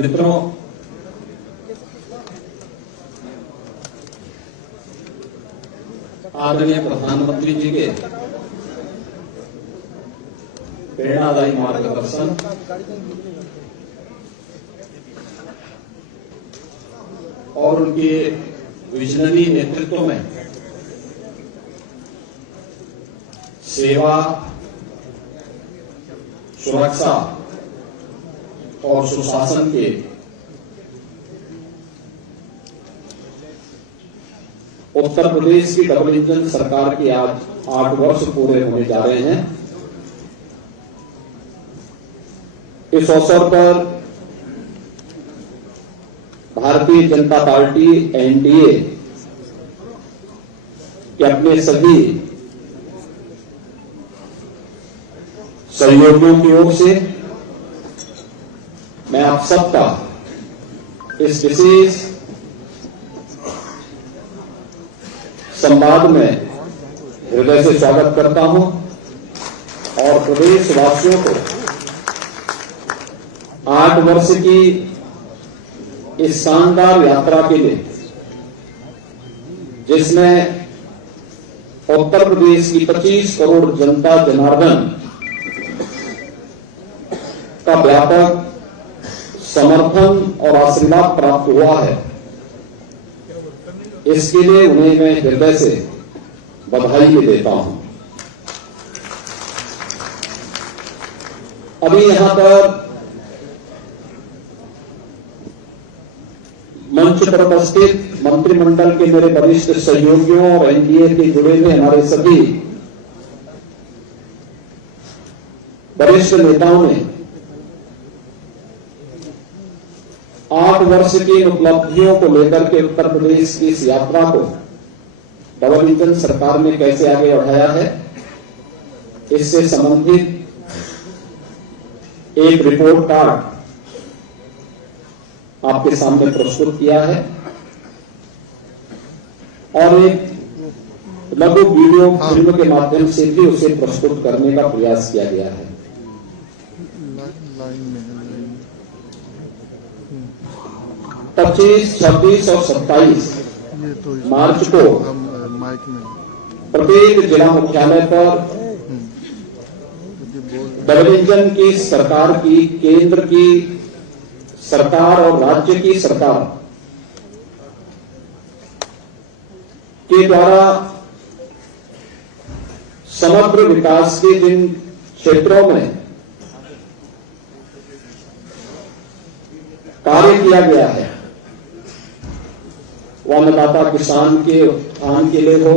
मित्रों, आदरणीय प्रधानमंत्री जी के प्रेरणादायी मार्गदर्शन और उनके विजनरी नेतृत्व में सेवा, सुरक्षा और सुशासन के उत्तर प्रदेश की डबल इंजन सरकार के आज 8 वर्ष पूरे होने जा रहे हैं। इस अवसर पर भारतीय जनता पार्टी एनडीए के अपने सभी सहयोगियों की ओर से मैं आप सबका इस विशेष संवाद में हृदय से स्वागत करता हूं और प्रदेशवासियों को 8 वर्ष की इस शानदार यात्रा के लिए, जिसमें उत्तर प्रदेश की 25 करोड़ जनता जनार्दन का व्यापक समर्थन और आशीर्वाद प्राप्त हुआ है, इसके लिए उन्हें मैं हृदय से बधाई भी देता हूं। अभी यहां पर मंच पर उपस्थित मंत्रिमंडल के मेरे वरिष्ठ सहयोगियों और एनडीए के जुड़े हुए हमारे सभी वरिष्ठ नेताओं ने 8 वर्ष की उपलब्धियों को लेकर के उत्तर प्रदेश की इस यात्रा को डबल इंजन सरकार ने कैसे आगे बढ़ाया है, इससे संबंधित एक रिपोर्ट कार्ड आपके सामने प्रस्तुत किया है और एक लघु वीडियो फिल्म के माध्यम से भी उसे प्रस्तुत करने का प्रयास किया गया है। 25, 26 और 27 मार्च को प्रत्येक जिला मुख्यालय पर डबल इंजन की सरकार की, केंद्र की सरकार और राज्य की सरकार के द्वारा समग्र विकास के जिन क्षेत्रों में कार्य किया गया है, वो अन्नदाता किसान के उत्थान के लिए हो,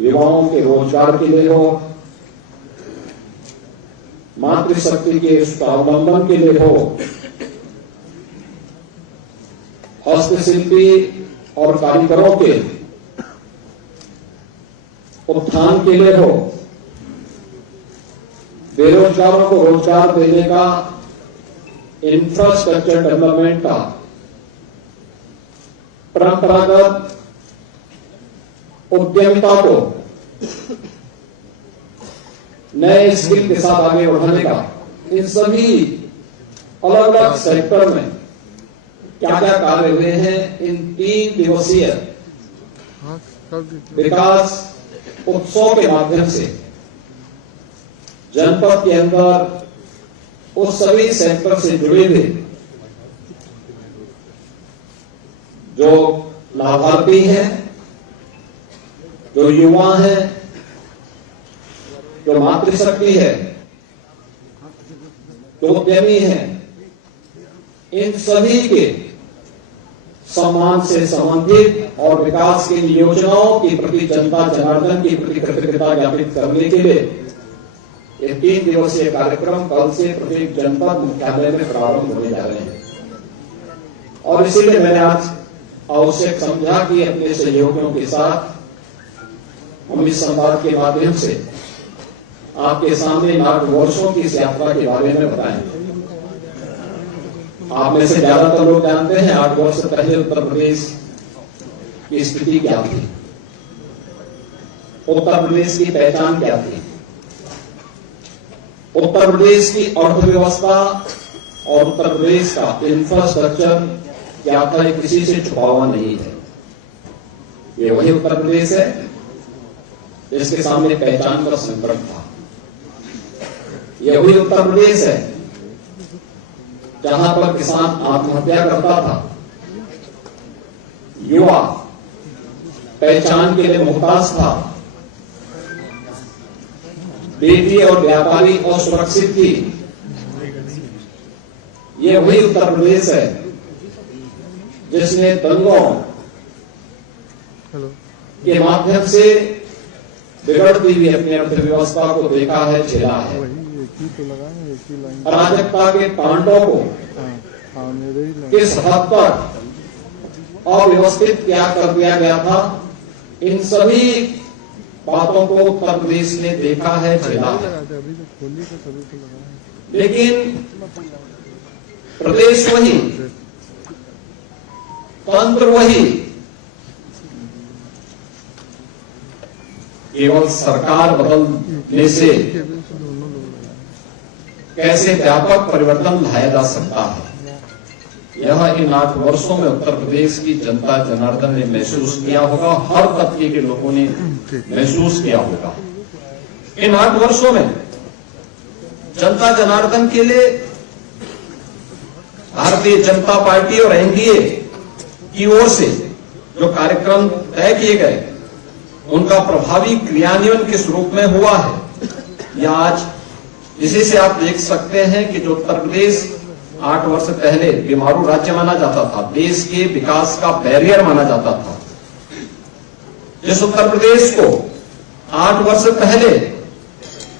युवाओं के रोजगार के लिए हो, मातृशक्ति के स्वावलंबन के लिए हो, हस्तशिल्पी और कारीगरों के उत्थान के लिए हो, बेरोजगारों को रोजगार देने का, इंफ्रास्ट्रक्चर डेवलपमेंट का, परंपरागत उद्यमिता को नए स्किल के साथ आगे बढ़ाने का, इन सभी अलग अलग सेक्टर में क्या क्या कार्य हुए हैं, इन 3 दिवसीय विकास उत्सव के माध्यम से जनपद के अंदर उस सभी सेक्टर से जुड़े हुए जो लाभार्थी हैं, जो युवा हैं, जो मातृशक्ति है, जो उद्यमी है, इन सभी के सम्मान से संबंधित और विकास की योजनाओं के प्रति जनता जनार्दन की प्रति कृतज्ञता ज्ञापित करने के लिए ये 3 दिवसीय कार्यक्रम कल से प्रत्येक जनपद मुख्यालय में प्रारंभ होने जा रहे हैं और इसीलिए मैंने आज आवश्यक समझा कि अपने सहयोगियों के साथ हम इस संवाद के माध्यम से आपके सामने 8 वर्षों की इस यात्रा के बारे में बताएं। आप में से ज्यादातर लोग जानते हैं 8 वर्ष पहले उत्तर प्रदेश की स्थिति क्या थी, उत्तर प्रदेश की पहचान क्या थी, उत्तर प्रदेश की अर्थव्यवस्था और उत्तर प्रदेश का इंफ्रास्ट्रक्चर क्या था, ये किसी से छुपा हुआ नहीं है। ये वही उत्तर प्रदेश है जिसके सामने पहचान का संकट था। ये वही उत्तर प्रदेश है जहां पर किसान आत्महत्या करता था, युवा पहचान के लिए मुहताज था, बेटी और व्यापारी असुरक्षित थी। ये वही उत्तर प्रदेश है जिसने दंगों के माध्यम से बिगड़ती हुई अपनी अर्थव्यवस्था को देखा है, झेला है। अराजकता के तांडव को किस हद तक अव्यवस्थित क्या कर दिया गया था, इन सभी बातों को उत्तर प्रदेश ने देखा है, झेला है। लेकिन प्रदेश वही, तंत्र वही, केवल सरकार बदलने से कैसे व्यापक परिवर्तन लाया जा सकता है, यह इन 8 वर्षों में उत्तर प्रदेश की जनता जनार्दन ने महसूस किया होगा, हर तबके के लोगों ने महसूस किया होगा। इन 8 वर्षों में जनता जनार्दन के लिए भारतीय जनता पार्टी और एनडीए की ओर से जो कार्यक्रम तय किए गए, उनका प्रभावी क्रियान्वयन किस रूप में हुआ है, या आज इसी से आप देख सकते हैं कि जो उत्तर प्रदेश 8 वर्ष पहले बीमारू राज्य माना जाता था, देश के विकास का बैरियर माना जाता था, जिस उत्तर प्रदेश को 8 वर्ष पहले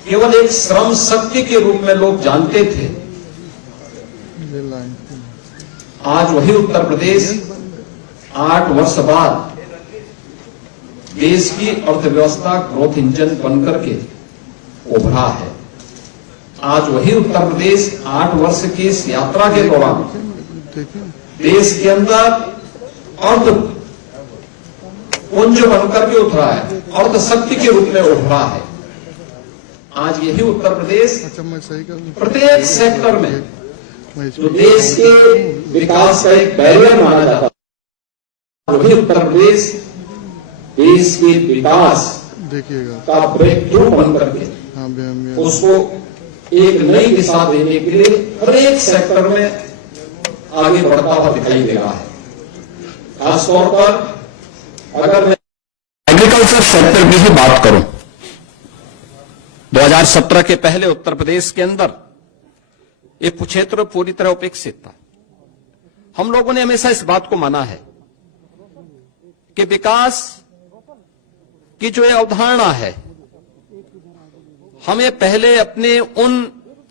केवल एक श्रम शक्ति के रूप में लोग जानते थे, आज वही उत्तर प्रदेश 8 वर्ष बाद देश की अर्थव्यवस्था ग्रोथ इंजन बनकर के उभरा है। आज वही उत्तर प्रदेश 8 वर्ष की इस यात्रा के दौरान देश के अंदर अर्थ पुंज बनकर के उभरा है, अर्थ शक्ति के रूप में उभरा है। आज यही उत्तर प्रदेश प्रत्येक सेक्टर में जो देश के विकास का एक बैरियर माना जाता है, वही उत्तर प्रदेश देश के विकास का ब्रेक थ्रू बनकर के उसको एक नई दिशा देने के लिए हर एक सेक्टर में आगे बढ़ता हुआ दिखाई दे रहा है। खासतौर पर अगर मैं एग्रीकल्चर सेक्टर की ही बात करूं, 2017 के पहले उत्तर प्रदेश के अंदर एक क्षेत्र पूरी तरह उपेक्षित था। हम लोगों ने हमेशा इस बात को माना है कि विकास की जो ये अवधारणा है, हमें पहले अपने उन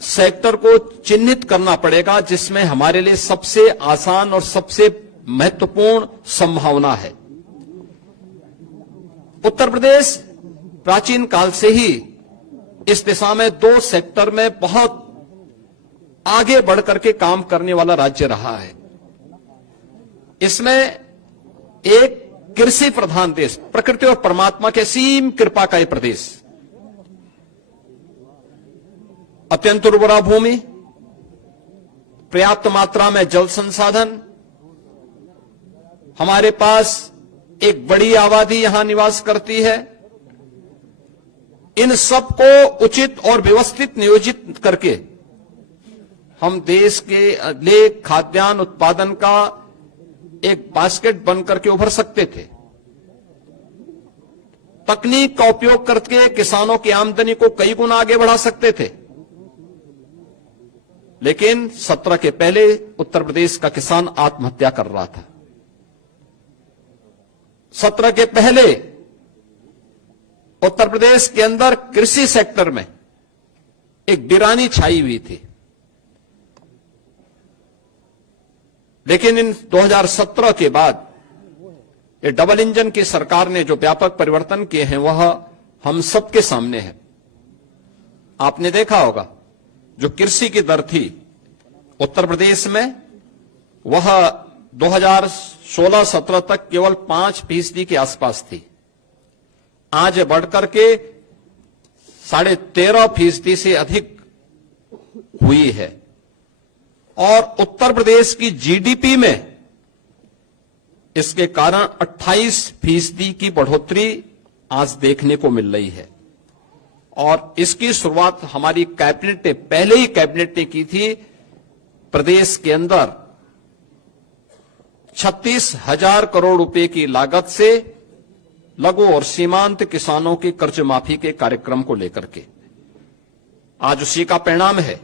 सेक्टर को चिन्हित करना पड़ेगा जिसमें हमारे लिए सबसे आसान और सबसे महत्वपूर्ण संभावना है। उत्तर प्रदेश प्राचीन काल से ही इस दिशा में 2 सेक्टर में बहुत आगे बढ़कर के काम करने वाला राज्य रहा है। इसमें एक कृषि प्रधान देश, प्रकृति और परमात्मा के असीम कृपा का यह प्रदेश, अत्यंत उर्वरा भूमि, पर्याप्त मात्रा में जल संसाधन, हमारे पास एक बड़ी आबादी यहां निवास करती है। इन सबको उचित और व्यवस्थित नियोजित करके हम देश के लिए खाद्यान्न उत्पादन का एक बास्केट बनकर के उभर सकते थे। तकनीक का उपयोग करके किसानों की आमदनी को कई गुना आगे बढ़ा सकते थे। लेकिन 17 के पहले उत्तर प्रदेश का किसान आत्महत्या कर रहा था। 17 के पहले उत्तर प्रदेश के अंदर कृषि सेक्टर में एक वीरानी छाई हुई थी। लेकिन इन 2017 के बाद ये डबल इंजन की सरकार ने जो व्यापक परिवर्तन किए हैं वह हम सबके सामने है। आपने देखा होगा जो कृषि की दर थी उत्तर प्रदेश में, वह 2016-17 तक केवल 5% के आसपास थी। आज बढ़कर के 13.5% से अधिक हुई है। और उत्तर प्रदेश की जीडीपी में इसके कारण 28% की बढ़ोतरी आज देखने को मिल रही है। और इसकी शुरुआत हमारी कैबिनेट ने, पहले ही कैबिनेट ने की थी। प्रदेश के अंदर 36,000 करोड़ रुपए की लागत से लघु और सीमांत किसानों की कर्ज माफी के कार्यक्रम को लेकर के आज उसी का परिणाम है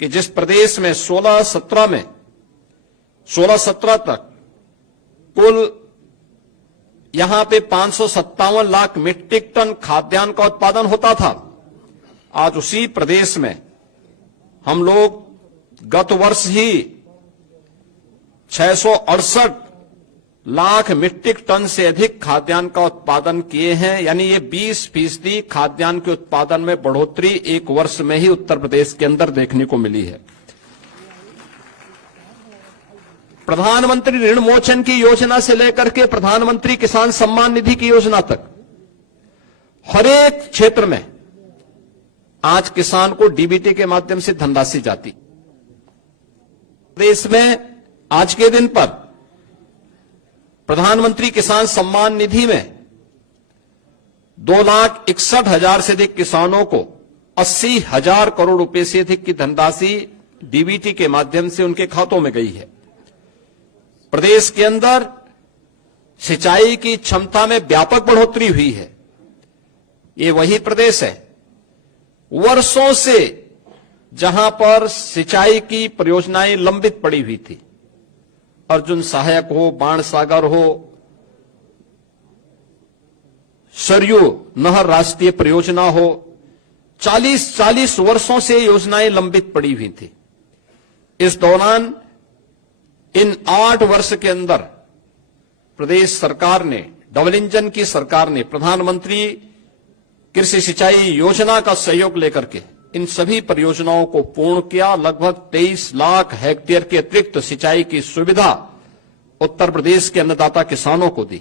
कि जिस प्रदेश में 16-17 तक कुल यहां पे 557 लाख मीट्रिक टन खाद्यान्न का उत्पादन होता था, आज उसी प्रदेश में हम लोग गत वर्ष ही 668 लाख मीट्रिक टन से अधिक खाद्यान्न का उत्पादन किए हैं। यानी ये 20% खाद्यान्न के उत्पादन में बढ़ोतरी एक वर्ष में ही उत्तर प्रदेश के अंदर देखने को मिली है। प्रधानमंत्री ऋण मोचन की योजना से लेकर के प्रधानमंत्री किसान सम्मान निधि की योजना तक हर एक क्षेत्र में आज किसान को डीबीटी के माध्यम से धनराशि जाती। देश में आज के दिन पर प्रधानमंत्री किसान सम्मान निधि में 2,61,000 से अधिक किसानों को 80,000 करोड़ रुपए से अधिक की धनराशि डीबीटी के माध्यम से उनके खातों में गई है। प्रदेश के अंदर सिंचाई की क्षमता में व्यापक बढ़ोतरी हुई है। ये वही प्रदेश है वर्षों से जहां पर सिंचाई की परियोजनाएं लंबित पड़ी हुई थी। अर्जुन सहायक हो, बाणसागर हो, सरयू नहर राष्ट्रीय परियोजना हो, 40 वर्षों से योजनाएं लंबित पड़ी हुई थी। इस दौरान इन 8 वर्ष के अंदर प्रदेश सरकार ने, डबल इंजन की सरकार ने प्रधानमंत्री कृषि सिंचाई योजना का सहयोग लेकर के इन सभी परियोजनाओं को पूर्ण किया। लगभग 23 लाख हेक्टेयर के अतिरिक्त सिंचाई की सुविधा उत्तर प्रदेश के अन्नदाता किसानों को दी।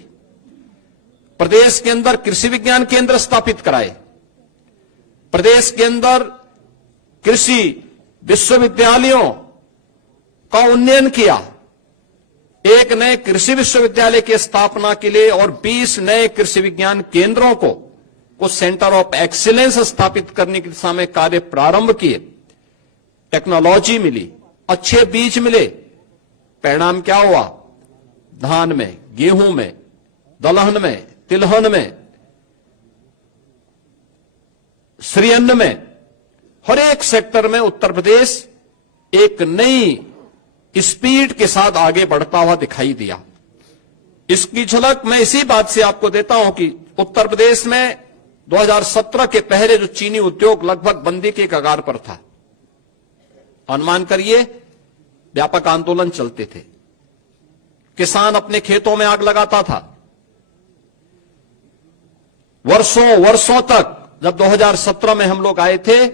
प्रदेश के अंदर कृषि विज्ञान केंद्र स्थापित कराए। प्रदेश के अंदर कृषि विश्वविद्यालयों का उन्नयन किया। एक नए कृषि विश्वविद्यालय की स्थापना के लिए और 20 नए कृषि विज्ञान केंद्रों को सेंटर ऑफ एक्सीलेंस स्थापित करने की दिशा में कार्य प्रारंभ किए। टेक्नोलॉजी मिली, अच्छे बीज मिले। परिणाम क्या हुआ? धान में, गेहूं में, दलहन में, तिलहन में, श्रीअन्न में, हर एक सेक्टर में उत्तर प्रदेश एक नई स्पीड के साथ आगे बढ़ता हुआ दिखाई दिया। इसकी झलक मैं इसी बात से आपको देता हूं कि उत्तर प्रदेश में 2017 के पहले जो चीनी उद्योग लगभग बंदी के कगार पर था, अनुमान करिए व्यापक आंदोलन चलते थे, किसान अपने खेतों में आग लगाता था। वर्षों तक जब 2017 में हम लोग आए थे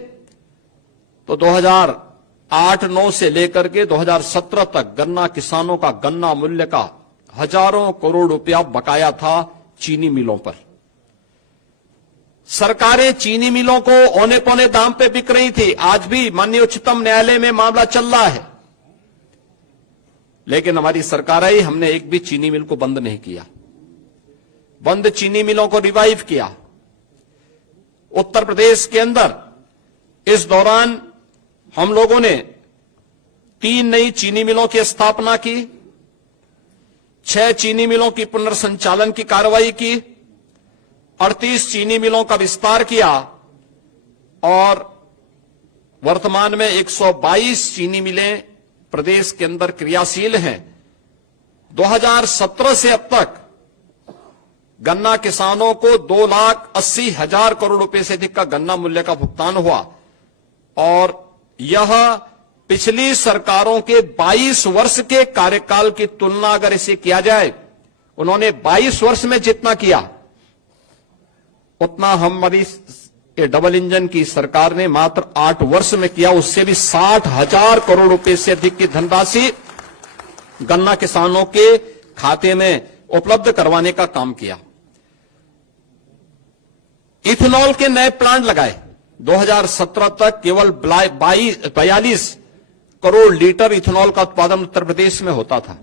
तो 2008-9 से लेकर के 2017 तक गन्ना किसानों का गन्ना मूल्य का हजारों करोड़ रुपया बकाया था चीनी मिलों पर। सरकारें चीनी मिलों को औने पौने दाम पे बिक रही थी। आज भी माननीय उच्चतम न्यायालय में मामला चल रहा है, लेकिन हमारी सरकार आई, हमने एक भी चीनी मिल को बंद नहीं किया। बंद चीनी मिलों को रिवाइव किया। उत्तर प्रदेश के अंदर इस दौरान हम लोगों ने 3 नई चीनी मिलों की स्थापना की, 6 चीनी मिलों की पुनर्संचालन की कार्रवाई की, 38 चीनी मिलों का विस्तार किया और वर्तमान में 122 चीनी मिलें प्रदेश के अंदर क्रियाशील हैं। 2017 से अब तक गन्ना किसानों को 2,80,000 करोड़ रुपए से अधिक का गन्ना मूल्य का भुगतान हुआ और यह पिछली सरकारों के 22 वर्ष के कार्यकाल की तुलना अगर इसे किया जाए, उन्होंने 22 वर्ष में जितना किया उतना हमारी डबल इंजन की सरकार ने मात्र 8 वर्ष में किया। उससे भी 60,000 करोड़ रुपए से अधिक की धनराशि गन्ना किसानों के खाते में उपलब्ध करवाने का काम किया। इथेनॉल के नए प्लांट लगाए। 2017 तक केवल 42 करोड़ लीटर इथेनॉल का उत्पादन उत्तर प्रदेश में होता था।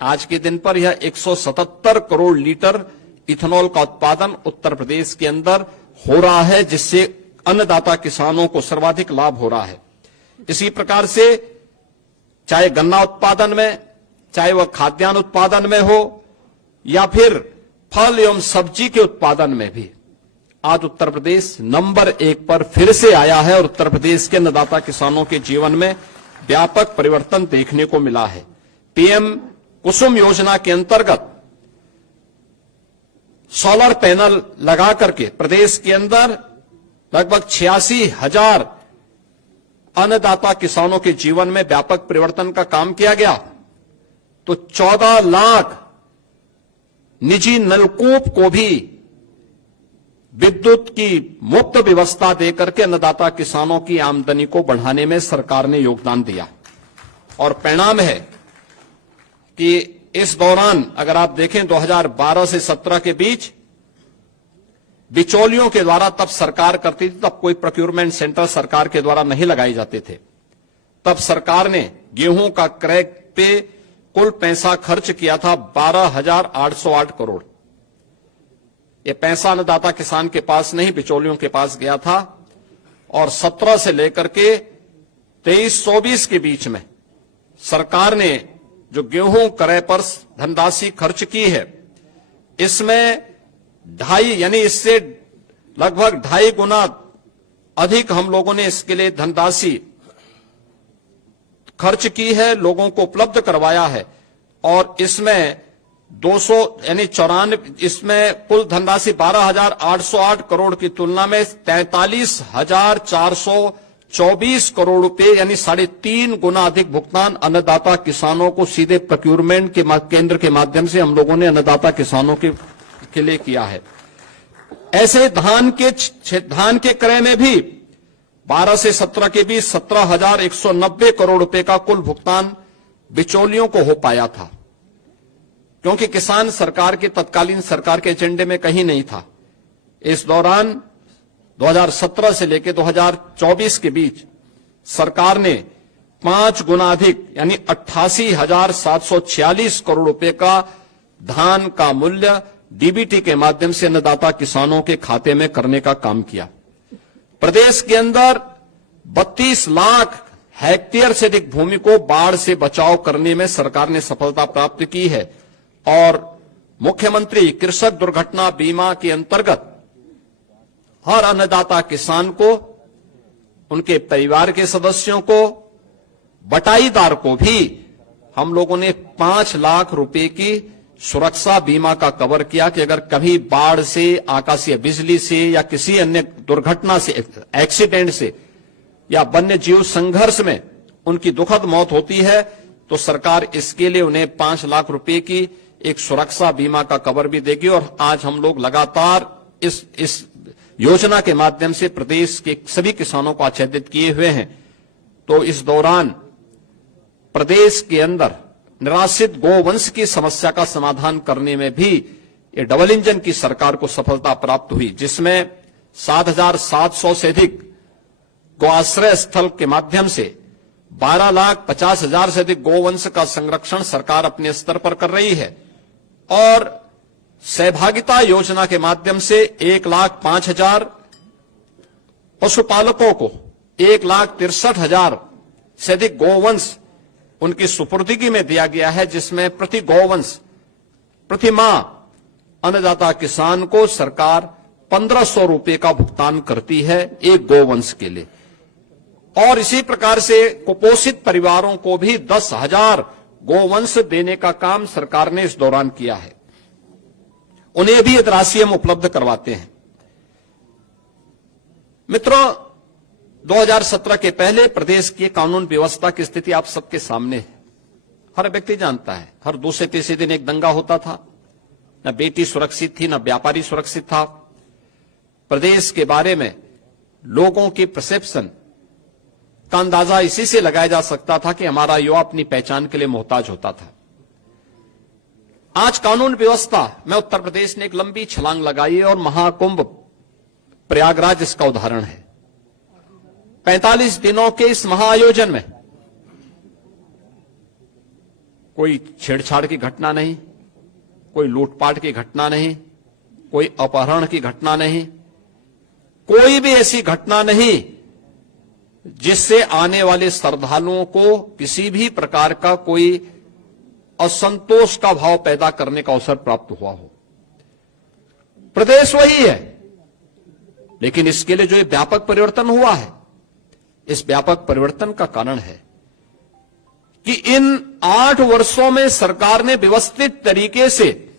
आज के दिन पर यह 177 करोड़ लीटर इथेनॉल का उत्पादन उत्तर प्रदेश के अंदर हो रहा है, जिससे अन्नदाता किसानों को सर्वाधिक लाभ हो रहा है। इसी प्रकार से चाहे गन्ना उत्पादन में, चाहे वह खाद्यान्न उत्पादन में हो या फिर फल एवं सब्जी के उत्पादन में भी आज उत्तर प्रदेश नंबर 1 पर फिर से आया है और उत्तर प्रदेश के अन्नदाता किसानों के जीवन में व्यापक परिवर्तन देखने को मिला है। पीएम कुसुम योजना के अंतर्गत सोलर पैनल लगा करके प्रदेश के अंदर लगभग 86,000 अन्नदाता किसानों के जीवन में व्यापक परिवर्तन का काम किया गया। तो 14 लाख निजी नलकूप को भी विद्युत की मुफ्त व्यवस्था देकर के अन्नदाता किसानों की आमदनी को बढ़ाने में सरकार ने योगदान दिया। और परिणाम है कि इस दौरान अगर आप देखें 2012 से 17 के बीच बिचौलियों के द्वारा तब सरकार करती थी, तब कोई प्रोक्योरमेंट सेंटर सरकार के द्वारा नहीं लगाए जाते थे। तब सरकार ने गेहूं का क्रय पे कुल पैसा खर्च किया था 12,808 करोड़। यह पैसा अन्नदाता किसान के पास नहीं, बिचौलियों के पास गया था। और 17 से लेकर के 23-24 के बीच में सरकार ने जो गेहूं क्रय पर धनराशि खर्च की है, इसमें 2.5 यानी इससे लगभग 2.5 गुना अधिक हम लोगों ने इसके लिए धनराशि खर्च की है, लोगों को उपलब्ध करवाया है। और इसमें 200 यानी 94, इसमें कुल धनराशि 12,808 करोड़ की तुलना में 43,424 करोड़ रुपए यानी 3.5 गुना अधिक भुगतान अन्नदाता किसानों को सीधे प्रोक्योरमेंट के केंद्र के माध्यम से हम लोगों ने अन्नदाता किसानों के लिए किया है। ऐसे धान के क्रय में भी 12 से 17 के बीच 17,190 करोड़ रुपए का कुल भुगतान बिचौलियों को हो पाया था, क्योंकि किसान सरकार के तत्कालीन सरकार के एजेंडे में कहीं नहीं था। इस दौरान 2017 से लेकर 2024 के बीच सरकार ने 5 गुना अधिक यानी 88,746 करोड़ रुपए का धान का मूल्य डीबीटी के माध्यम से अन्नदाता किसानों के खाते में करने का काम किया। प्रदेश के अंदर 32 लाख हेक्टेयर से अधिक भूमि को बाढ़ से बचाव करने में सरकार ने सफलता प्राप्त की है। और मुख्यमंत्री कृषक दुर्घटना बीमा के अंतर्गत हर अन्नदाता किसान को, उनके परिवार के सदस्यों को, बटाईदार को भी हम लोगों ने 5 लाख रुपए की सुरक्षा बीमा का कवर किया कि अगर कभी बाढ़ से, आकाशीय बिजली से या किसी अन्य दुर्घटना से, एक्सीडेंट से या वन्य जीव संघर्ष में उनकी दुखद मौत होती है तो सरकार इसके लिए उन्हें 5 लाख रुपए की एक सुरक्षा बीमा का कवर भी देगी। और आज हम लोग लगातार इस योजना के माध्यम से प्रदेश के सभी किसानों को आच्छादित किए हुए हैं। तो इस दौरान प्रदेश के अंदर निराश्रित गोवंश की समस्या का समाधान करने में भी ये डबल इंजन की सरकार को सफलता प्राप्त हुई, जिसमें 7,700 से अधिक गोआश्रय स्थल के माध्यम से 12,50,000 से अधिक गोवंश का संरक्षण सरकार अपने स्तर पर कर रही है। और सहभागिता योजना के माध्यम से 1,05,000 पशुपालकों को 1,63,000 से अधिक गोवंश उनकी सुपुर्दगी में दिया गया है, जिसमें प्रति गोवंश प्रति माह अन्नदाता किसान को सरकार 1,500 रुपए का भुगतान करती है एक गोवंश के लिए। और इसी प्रकार से कुपोषित परिवारों को भी 10,000 गोवंश देने का काम सरकार ने इस दौरान किया है। उन्हें भी राशि हम उपलब्ध करवाते हैं। मित्रों, 2017 के पहले प्रदेश की कानून व्यवस्था की स्थिति आप सबके सामने है। हर व्यक्ति जानता है, हर दूसरे तीसरे दिन एक दंगा होता था, न बेटी सुरक्षित थी, न व्यापारी सुरक्षित था। प्रदेश के बारे में लोगों की परसेप्शन का अंदाजा इसी से लगाया जा सकता था कि हमारा युवा अपनी पहचान के लिए मोहताज होता था। आज कानून व्यवस्था में उत्तर प्रदेश ने एक लंबी छलांग लगाई है और महाकुंभ प्रयागराज इसका उदाहरण है। 45 दिनों के इस महाआयोजन में कोई छेड़छाड़ की घटना नहीं, कोई लूटपाट की घटना नहीं, कोई अपहरण की घटना नहीं, कोई भी ऐसी घटना नहीं जिससे आने वाले श्रद्धालुओं को किसी भी प्रकार का कोई असंतोष का भाव पैदा करने का अवसर प्राप्त हुआ हो। प्रदेश वही है, लेकिन इसके लिए जो व्यापक परिवर्तन हुआ है, इस व्यापक परिवर्तन का कारण है कि इन 8 वर्षों में सरकार ने व्यवस्थित तरीके से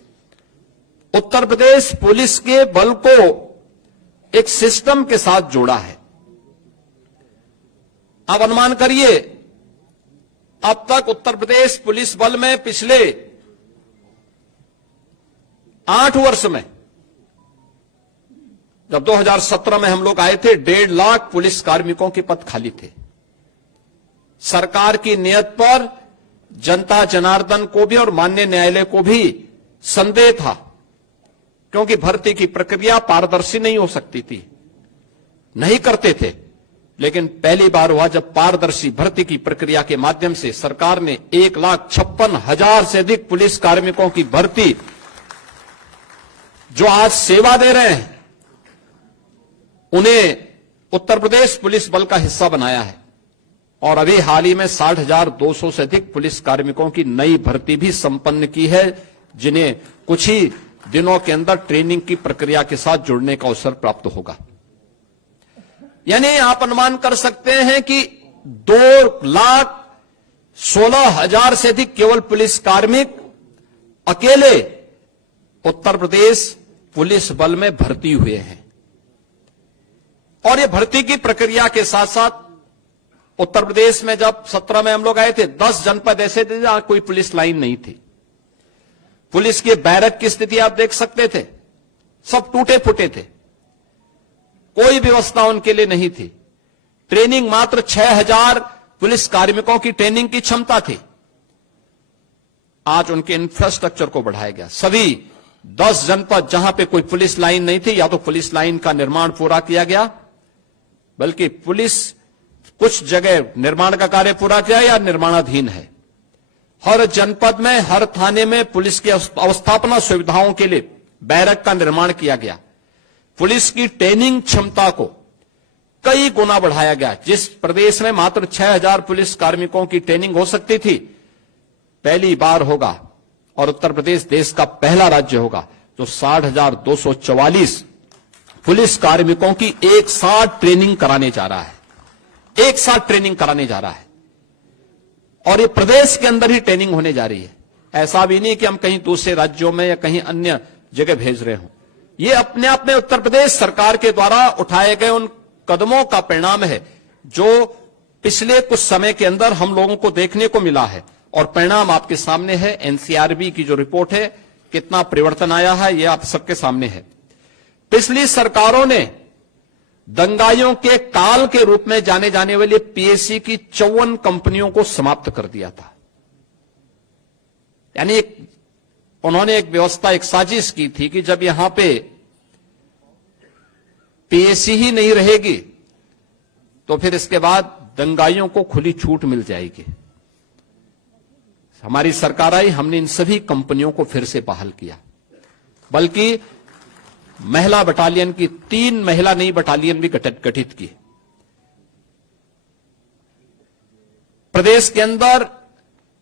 उत्तर प्रदेश पुलिस के बल को एक सिस्टम के साथ जोड़ा है। आप अनुमान करिए, अब तक उत्तर प्रदेश पुलिस बल में पिछले 8 वर्ष में, जब 2017 में हम लोग आए थे, 1.5 लाख पुलिस कार्मिकों के पद खाली थे। सरकार की नियत पर जनता जनार्दन को भी और माननीय न्यायालय को भी संदेह था, क्योंकि भर्ती की प्रक्रिया पारदर्शी नहीं हो सकती थी, नहीं करते थे। लेकिन पहली बार हुआ जब पारदर्शी भर्ती की प्रक्रिया के माध्यम से सरकार ने 1,56,000 से अधिक पुलिस कार्मिकों की भर्ती, जो आज सेवा दे रहे हैं, उन्हें उत्तर प्रदेश पुलिस बल का हिस्सा बनाया है। और अभी हाल ही में 60,200 से अधिक पुलिस कार्मिकों की नई भर्ती भी संपन्न की है, जिन्हें कुछ ही दिनों के अंदर ट्रेनिंग की प्रक्रिया के साथ जुड़ने का अवसर प्राप्त होगा। यानी आप अनुमान कर सकते हैं कि 2,16,000 से अधिक केवल पुलिस कार्मिक अकेले उत्तर प्रदेश पुलिस बल में भर्ती हुए हैं। और ये भर्ती की प्रक्रिया के साथ साथ उत्तर प्रदेश में जब 17 में हम लोग आए थे, 10 जनपद ऐसे थे जहां कोई पुलिस लाइन नहीं थी। पुलिस के बैरक की स्थिति आप देख सकते थे, सब टूटे फूटे थे, कोई व्यवस्था उनके लिए नहीं थी। ट्रेनिंग मात्र 6,000 पुलिस कार्मिकों की ट्रेनिंग की क्षमता थी। आज उनके इंफ्रास्ट्रक्चर को बढ़ाया गया। सभी 10 जनपद जहां पे कोई पुलिस लाइन नहीं थी, या तो पुलिस लाइन का निर्माण पूरा किया गया, बल्कि पुलिस कुछ जगह निर्माण का कार्य पूरा किया या निर्माणाधीन है। हर जनपद में, हर थाने में पुलिस की अवस्थापना सुविधाओं के लिए बैरक का निर्माण किया गया। पुलिस की ट्रेनिंग क्षमता को कई गुना बढ़ाया गया। जिस प्रदेश में मात्र 6,000 पुलिस कार्मिकों की ट्रेनिंग हो सकती थी, पहली बार होगा, और उत्तर प्रदेश देश का पहला राज्य होगा जो 60,244 पुलिस कार्मिकों की एक साथ ट्रेनिंग कराने जा रहा है। एक साथ ट्रेनिंग कराने जा रहा है, और ये प्रदेश के अंदर ही ट्रेनिंग होने जा रही है। ऐसा भी नहीं कि हम कहीं दूसरे राज्यों में या कहीं अन्य जगह भेज रहे हों। ये अपने आप में उत्तर प्रदेश सरकार के द्वारा उठाए गए उन कदमों का परिणाम है, जो पिछले कुछ समय के अंदर हम लोगों को देखने को मिला है। और परिणाम आपके सामने है। एनसीआरबी की जो रिपोर्ट है, कितना परिवर्तन आया है, यह आप सबके सामने है। पिछली सरकारों ने दंगाइयों के काल के रूप में जाने जाने वाली पीएससी की 54 कंपनियों को समाप्त कर दिया था। यानी उन्होंने एक व्यवस्था, एक साजिश की थी कि जब यहां पे पीएससी ही नहीं रहेगी, तो फिर इसके बाद दंगाइयों को खुली छूट मिल जाएगी। हमारी सरकार आई, हमने इन सभी कंपनियों को फिर से बहाल किया, बल्कि महिला बटालियन की 3 महिला नई बटालियन भी गठित की। प्रदेश के अंदर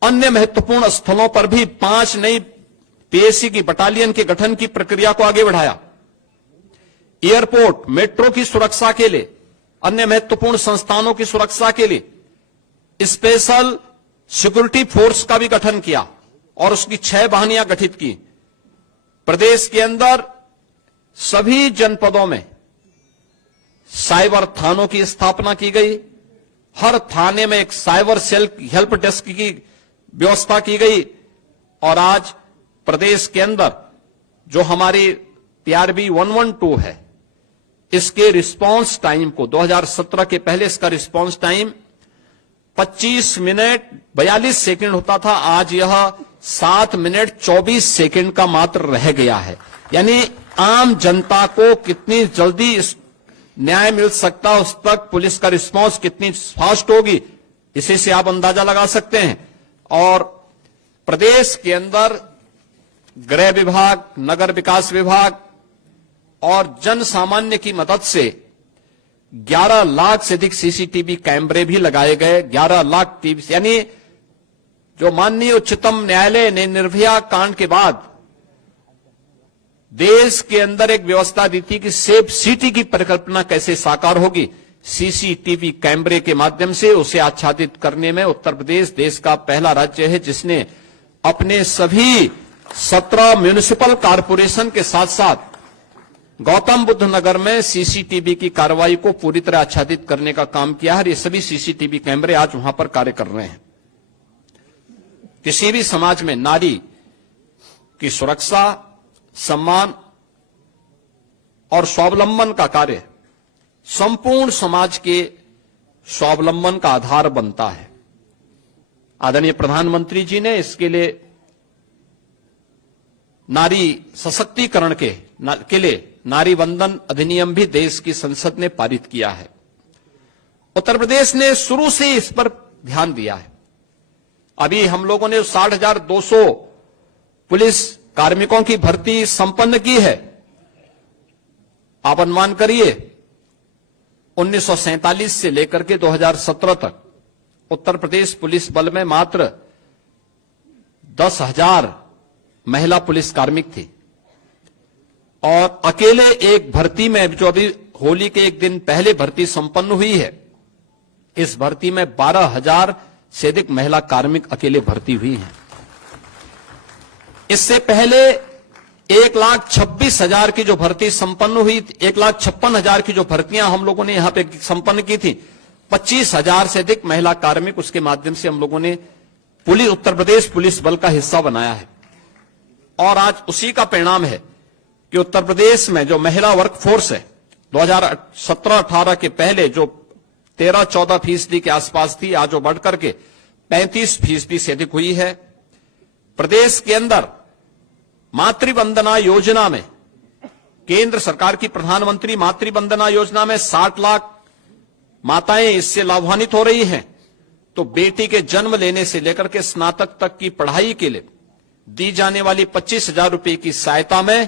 अन्य महत्वपूर्ण स्थलों पर भी 5 नई पीएससी की बटालियन के गठन की प्रक्रिया को आगे बढ़ाया। एयरपोर्ट, मेट्रो की सुरक्षा के लिए, अन्य महत्वपूर्ण संस्थानों की सुरक्षा के लिए स्पेशल सिक्योरिटी फोर्स का भी गठन किया और उसकी 6 वाहिनियां गठित की। प्रदेश के अंदर सभी जनपदों में साइबर थानों की स्थापना की गई। हर थाने में एक साइबर सेल हेल्प डेस्क की व्यवस्था की गई। और आज प्रदेश के अंदर जो हमारी पीआरबी 112 है, इसके रिस्पांस टाइम को 2017 के पहले इसका रिस्पांस टाइम 25 मिनट 42 सेकंड होता था, आज यह 7 मिनट 24 सेकंड का मात्र रह गया है। यानी आम जनता को कितनी जल्दी इस न्याय मिल सकता है, उस तक पुलिस का रिस्पांस कितनी फास्ट होगी, इसी से आप अंदाजा लगा सकते हैं। और प्रदेश के अंदर गृह विभाग, नगर विकास विभाग और जन सामान्य की मदद से 11 लाख से अधिक सीसीटीवी कैमरे भी लगाए गए। 11 लाख टीवी, यानी जो माननीय उच्चतम न्यायालय ने निर्भया कांड के बाद देश के अंदर एक व्यवस्था दी थी कि सेफ सिटी की परिकल्पना कैसे साकार होगी, सीसीटीवी कैमरे के माध्यम से उसे आच्छादित करने में उत्तर प्रदेश देश का पहला राज्य है जिसने अपने सभी 17 म्युनिसिपल कॉरपोरेशन के साथ साथ गौतम बुद्ध नगर में सीसीटीवी की कार्रवाई को पूरी तरह आच्छादित करने का काम किया है। ये सभी सीसीटीवी कैमरे आज वहां पर कार्य कर रहे हैं। किसी भी समाज में नारी की सुरक्षा, सम्मान और स्वावलंबन का कार्य संपूर्ण समाज के स्वावलंबन का आधार बनता है। आदरणीय प्रधानमंत्री जी ने इसके लिए नारी सशक्तिकरण के लिए नारी वंदन अधिनियम भी देश की संसद ने पारित किया है। उत्तर प्रदेश ने शुरू से इस पर ध्यान दिया है। अभी हम लोगों ने 60,200 पुलिस कार्मिकों की भर्ती संपन्न की है। आप अनुमान करिए 1947 से लेकर के 2017 तक उत्तर प्रदेश पुलिस बल में मात्र 10,000 महिला पुलिस कार्मिक थी और अकेले एक भर्ती में जो अभी होली के एक दिन पहले भर्ती संपन्न हुई है, इस भर्ती में 12,000 से अधिक महिला कार्मिक अकेले भर्ती हुई हैं। इससे पहले 1,26,000 की जो भर्ती संपन्न हुई, 1,56,000 की जो भर्तियां हम लोगों ने यहां पे संपन्न की थी, 25,000 से अधिक महिला कार्मिक उसके माध्यम से हम लोगों ने उत्तर प्रदेश पुलिस बल का हिस्सा बनाया है। और आज उसी का परिणाम है कि उत्तर प्रदेश में जो महिला वर्कफोर्स है 2017-18 के पहले जो 13-14% के आसपास थी, आज वो बढ़कर के 35% से अधिक हुई है। प्रदेश के अंदर मातृवंदना योजना में, केंद्र सरकार की प्रधानमंत्री मातृवंदना योजना में 60 लाख माताएं इससे लाभान्वित हो रही हैं। तो बेटी के जन्म लेने से लेकर के स्नातक तक की पढ़ाई के लिए दी जाने वाली 25,000 रुपए की सहायता में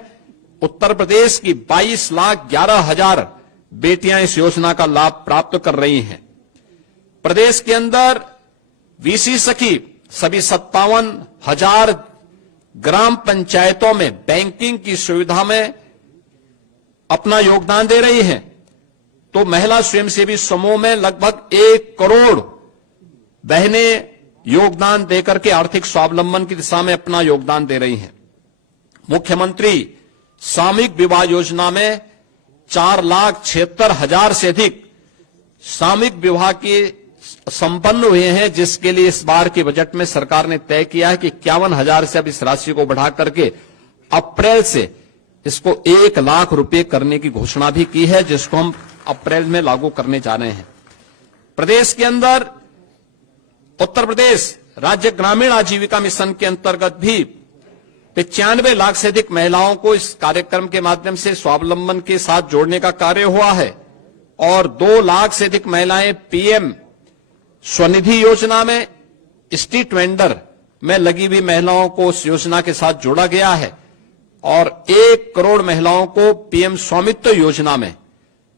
उत्तर प्रदेश की 22,11,000 बेटियां इस योजना का लाभ प्राप्त कर रही हैं। प्रदेश के अंदर वीसी सखी सभी 57,000 ग्राम पंचायतों में बैंकिंग की सुविधा में अपना योगदान दे रही हैं। तो महिला स्वयंसेवी समूह में लगभग 1 करोड़ बहनें योगदान देकर के आर्थिक स्वावलंबन की दिशा में अपना योगदान दे रही हैं। मुख्यमंत्री सामूहिक विवाह योजना में 4,76,000 से अधिक सामूहिक विवाह के संपन्न हुए हैं, जिसके लिए इस बार के बजट में सरकार ने तय किया है कि 51,000 से अब इस राशि को बढ़ा करके अप्रैल से इसको 1 लाख रुपए करने की घोषणा भी की है, जिसको हम अप्रैल में लागू करने जा रहे हैं। प्रदेश के अंदर उत्तर प्रदेश राज्य ग्रामीण आजीविका मिशन के अंतर्गत भी 95 लाख से अधिक महिलाओं को इस कार्यक्रम के माध्यम से स्वावलंबन के साथ जोड़ने का कार्य हुआ है और 2 लाख से अधिक महिलाएं पीएम स्वनिधि योजना में स्ट्रीट वेंडर में लगी हुई महिलाओं को उस योजना के साथ जोड़ा गया है और 1 करोड़ महिलाओं को पीएम स्वामित्व योजना में,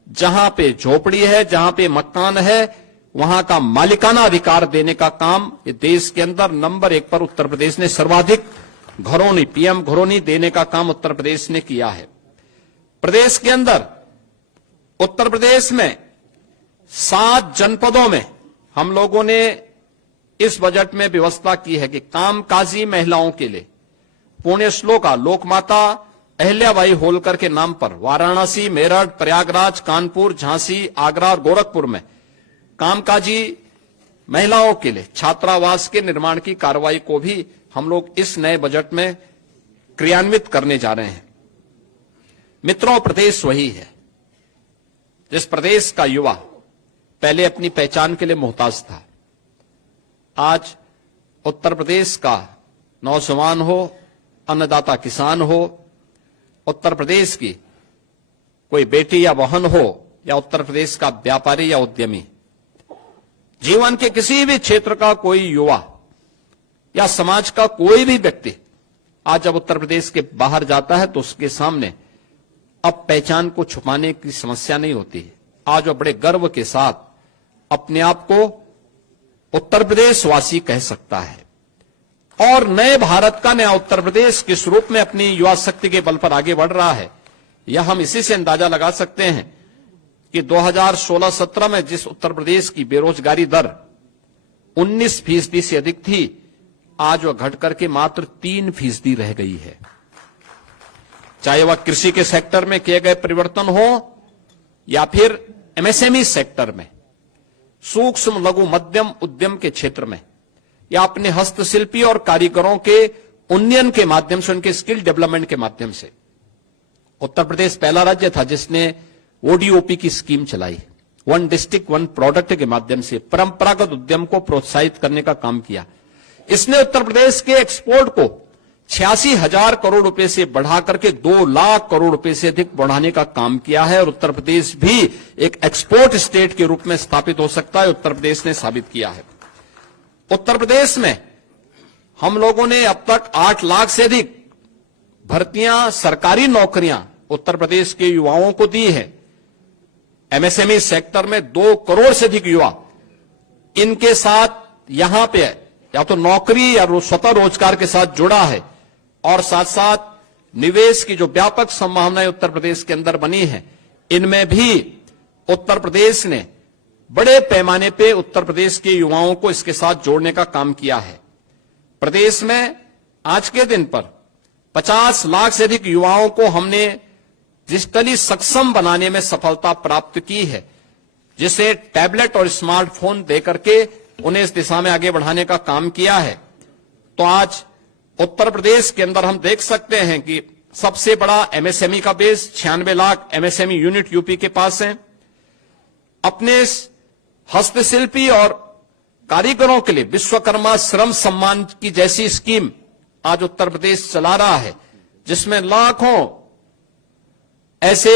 जहां पे झोपड़ी है, जहां पे मकान है, वहां का मालिकाना अधिकार देने का काम ये देश के अंदर नंबर 1 पर उत्तर प्रदेश ने सर्वाधिक घरौनी, पीएम घरौनी देने का काम उत्तर प्रदेश ने किया है। प्रदेश के अंदर उत्तर प्रदेश में 7 जनपदों में हम लोगों ने इस बजट में व्यवस्था की है कि कामकाजी महिलाओं के लिए पुण्य श्लोका लोकमाता अहिल्याबाई होलकर के नाम पर वाराणसी, मेरठ, प्रयागराज, कानपुर, झांसी, आगरा और गोरखपुर में कामकाजी महिलाओं के लिए छात्रावास के निर्माण की कार्रवाई को भी हम लोग इस नए बजट में क्रियान्वित करने जा रहे हैं। मित्रों, प्रदेश वही है जिस प्रदेश का युवा पहले अपनी पहचान के लिए मोहताज था। आज उत्तर प्रदेश का नौजवान हो, अन्नदाता किसान हो, उत्तर प्रदेश की कोई बेटी या बहन हो या उत्तर प्रदेश का व्यापारी या उद्यमी, जीवन के किसी भी क्षेत्र का कोई युवा या समाज का कोई भी व्यक्ति आज जब उत्तर प्रदेश के बाहर जाता है तो उसके सामने अब पहचान को छुपाने की समस्या नहीं होती है। आज वो बड़े गर्व के साथ अपने आप को उत्तर प्रदेश वासी कह सकता है और नए भारत का नया उत्तर प्रदेश किस रूप में अपनी युवा शक्ति के बल पर आगे बढ़ रहा है, यह हम इसी से अंदाजा लगा सकते हैं कि 2016-17 में जिस उत्तर प्रदेश की बेरोजगारी दर 19% से अधिक थी, आज वह घट करके मात्र 3% रह गई है। चाहे वह कृषि के सेक्टर में किए गए परिवर्तन हो या फिर एमएसएमई सेक्टर में, सूक्ष्म लघु मध्यम उद्यम के क्षेत्र में, या अपने हस्तशिल्पी और कारीगरों के उन्नयन के माध्यम से, उनके स्किल डेवलपमेंट के माध्यम से उत्तर प्रदेश पहला राज्य था जिसने ओडीओपी की स्कीम चलाई, वन डिस्ट्रिक्ट वन प्रोडक्ट के माध्यम से परंपरागत उद्यम को प्रोत्साहित करने का काम किया। इसने उत्तर प्रदेश के एक्सपोर्ट को 86,000 करोड़ रुपए से बढ़ा करके 2 लाख करोड़ रुपए से अधिक बढ़ाने का काम किया है और उत्तर प्रदेश भी एक एक्सपोर्ट स्टेट के रूप में स्थापित हो सकता है, उत्तर प्रदेश ने साबित किया है। उत्तर प्रदेश में हम लोगों ने अब तक 8 लाख से अधिक भर्तियां, सरकारी नौकरियां उत्तर प्रदेश के युवाओं को दी है। एमएसएमई सेक्टर में 2 करोड़ से अधिक युवा इनके साथ यहां पे या तो नौकरी या स्वतः रोजगार के साथ जुड़ा है और साथ साथ निवेश की जो व्यापक संभावनाएं उत्तर प्रदेश के अंदर बनी है, इनमें भी उत्तर प्रदेश ने बड़े पैमाने पे उत्तर प्रदेश के युवाओं को इसके साथ जोड़ने का काम किया है। प्रदेश में आज के दिन पर 50 लाख से अधिक युवाओं को हमने डिजिटली सक्षम बनाने में सफलता प्राप्त की है, जिसे टैबलेट और स्मार्टफोन देकर के उन्हें इस दिशा में आगे बढ़ाने का काम किया है। तो आज उत्तर प्रदेश के अंदर हम देख सकते हैं कि सबसे बड़ा एमएसएमई का base 96 lakh MSME unit UP के पास है। अपने हस्तशिल्पी और कारीगरों के लिए विश्वकर्मा श्रम सम्मान की जैसी स्कीम आज उत्तर प्रदेश चला रहा है, जिसमें लाखों ऐसे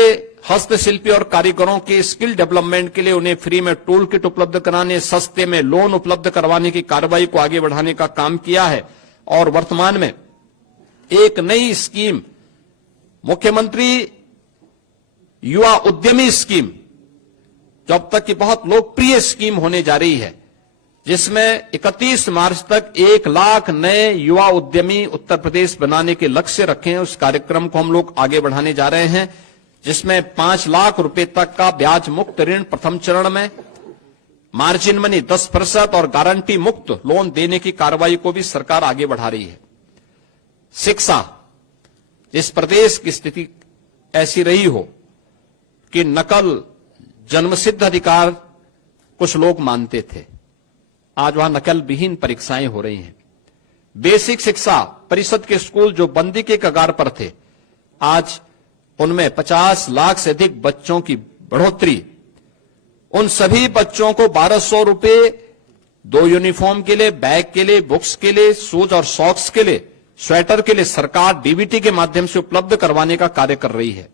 हस्तशिल्पी और कारीगरों के स्किल डेवलपमेंट के लिए उन्हें फ्री में टूल किट उपलब्ध कराने, सस्ते में लोन उपलब्ध करवाने की कार्रवाई को आगे बढ़ाने का काम किया है। और वर्तमान में एक नई स्कीम मुख्यमंत्री युवा उद्यमी स्कीम, जो अब तक की बहुत लोकप्रिय स्कीम होने जा रही है, जिसमें 31 मार्च तक 1 लाख नए युवा उद्यमी उत्तर प्रदेश बनाने के लक्ष्य रखे हैं। उस कार्यक्रम को हम लोग आगे बढ़ाने जा रहे हैं, जिसमें 5 लाख रुपए तक का ब्याज मुक्त ऋण प्रथम चरण में, मार्जिन मनी 10% और गारंटी मुक्त लोन देने की कार्रवाई को भी सरकार आगे बढ़ा रही है। शिक्षा, जिस प्रदेश की स्थिति ऐसी रही हो कि नकल जन्मसिद्ध अधिकार कुछ लोग मानते थे, आज वहां नकल विहीन परीक्षाएं हो रही हैं। बेसिक शिक्षा परिषद के स्कूल जो बंदी के कगार पर थे, आज उनमें 50 लाख से अधिक बच्चों की बढ़ोतरी। उन सभी बच्चों को 1200 रुपए 2 यूनिफॉर्म के लिए, बैग के लिए, बुक्स के लिए, शूज और सॉक्स के लिए, स्वेटर के लिए सरकार डीबीटी के माध्यम से उपलब्ध करवाने का कार्य कर रही है।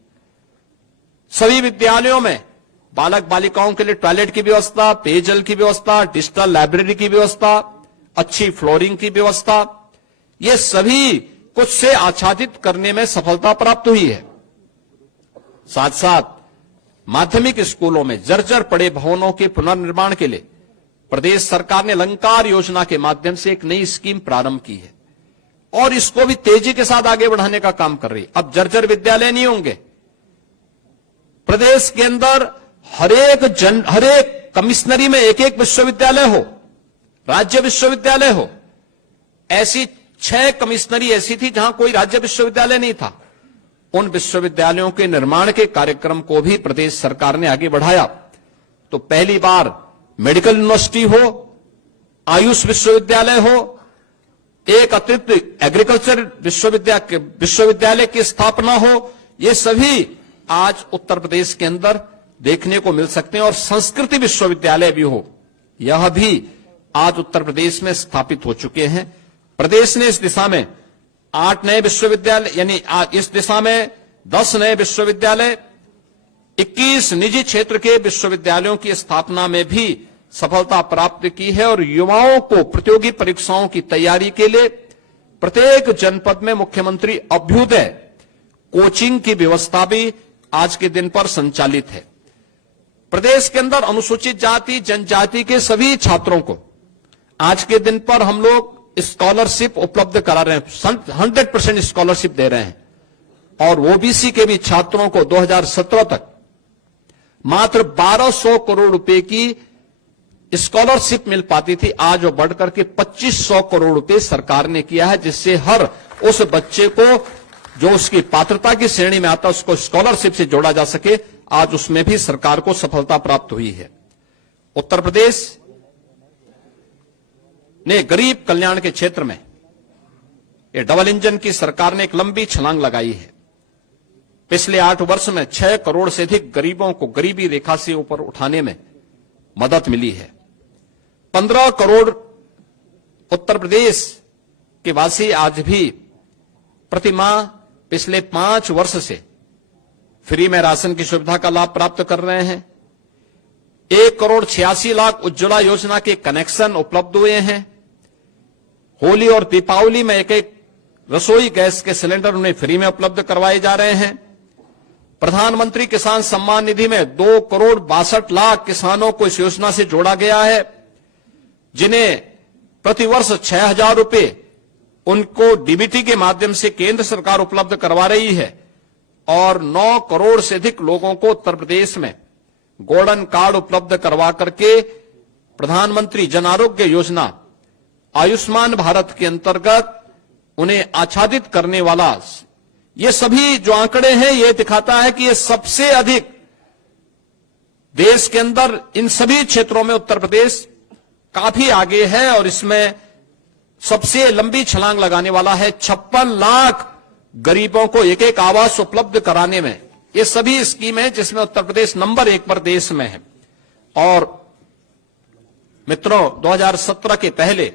सभी विद्यालयों में बालक बालिकाओं के लिए टॉयलेट की व्यवस्था, पेयजल की व्यवस्था, डिजिटल लाइब्रेरी की व्यवस्था, अच्छी फ्लोरिंग की व्यवस्था, ये सभी कुछ से आच्छादित करने में सफलता प्राप्त हुई है। साथ साथ माध्यमिक स्कूलों में जर्जर पड़े भवनों के पुनर्निर्माण के लिए प्रदेश सरकार ने अलंकार योजना के माध्यम से एक नई स्कीम प्रारंभ की है और इसको भी तेजी के साथ आगे बढ़ाने का काम कर रही है। अब जर्जर विद्यालय नहीं होंगे। प्रदेश के अंदर हरेक कमिश्नरी में एक विश्वविद्यालय हो, राज्य विश्वविद्यालय हो। ऐसी 6 कमिश्नरी ऐसी थी जहां कोई राज्य विश्वविद्यालय नहीं था। उन विश्वविद्यालयों के निर्माण के कार्यक्रम को भी प्रदेश सरकार ने आगे बढ़ाया। तो पहली बार मेडिकल यूनिवर्सिटी हो, आयुष विश्वविद्यालय हो, एक अतिरिक्त एग्रीकल्चर विश्वविद्यालय की स्थापना हो, ये सभी आज उत्तर प्रदेश के अंदर देखने को मिल सकते हैं। और संस्कृति विश्वविद्यालय भी हो, यह भी आज उत्तर प्रदेश में स्थापित हो चुके हैं। प्रदेश ने इस दिशा में 8 नए विश्वविद्यालय, यानी इस दिशा में 10 नए विश्वविद्यालय, 21 निजी क्षेत्र के विश्वविद्यालयों की स्थापना में भी सफलता प्राप्त की है और युवाओं को प्रतियोगी परीक्षाओं की तैयारी के लिए प्रत्येक जनपद में मुख्यमंत्री अभ्युदय कोचिंग की व्यवस्था भी आज के दिन पर संचालित है। प्रदेश के अंदर अनुसूचित जाति जनजाति के सभी छात्रों को आज के दिन पर हम लोग स्कॉलरशिप उपलब्ध करा रहे हैं, 100% स्कॉलरशिप दे रहे हैं। और ओबीसी के भी छात्रों को 2017 तक मात्र 1200 करोड़ रुपए की स्कॉलरशिप मिल पाती थी, आज वो बढ़कर के 2500 करोड़ रुपए सरकार ने किया है, जिससे हर उस बच्चे को जो उसकी पात्रता की श्रेणी में आता है उसको स्कॉलरशिप से जोड़ा जा सके। आज उसमें भी सरकार को सफलता प्राप्त हुई है। उत्तर प्रदेश ने गरीब कल्याण के क्षेत्र में ये डबल इंजन की सरकार ने एक लंबी छलांग लगाई है। पिछले 8 वर्ष में 6 करोड़ से अधिक गरीबों को गरीबी रेखा से ऊपर उठाने में मदद मिली है। 15 करोड़ उत्तर प्रदेश के वासी आज भी प्रतिमाह पिछले 5 वर्ष से फ्री में राशन की सुविधा का लाभ प्राप्त कर रहे हैं। 1 करोड़ 86 लाख उज्ज्वला योजना के कनेक्शन उपलब्ध हुए हैं। होली और दीपावली में एक रसोई गैस के सिलेंडर उन्हें फ्री में उपलब्ध करवाए जा रहे हैं। प्रधानमंत्री किसान सम्मान निधि में 2 करोड़ 62 लाख किसानों को इस योजना से जोड़ा गया है, जिन्हें प्रतिवर्ष 6,000 रुपए उनको डीबीटी के माध्यम से केंद्र सरकार उपलब्ध करवा रही है। और 9 करोड़ से अधिक लोगों को उत्तर प्रदेश में गोल्डन कार्ड उपलब्ध करवा करके प्रधानमंत्री जन आरोग्य योजना आयुष्मान भारत के अंतर्गत उन्हें आच्छादित करने वाला ये सभी जो आंकड़े हैं ये दिखाता है कि ये सबसे अधिक देश के अंदर इन सभी क्षेत्रों में उत्तर प्रदेश काफी आगे है और इसमें सबसे लंबी छलांग लगाने वाला है। 56 लाख गरीबों को एक आवास उपलब्ध कराने में ये सभी स्कीम है जिसमें उत्तर प्रदेश नंबर 1 पर देश में है। और मित्रों, 2017 के पहले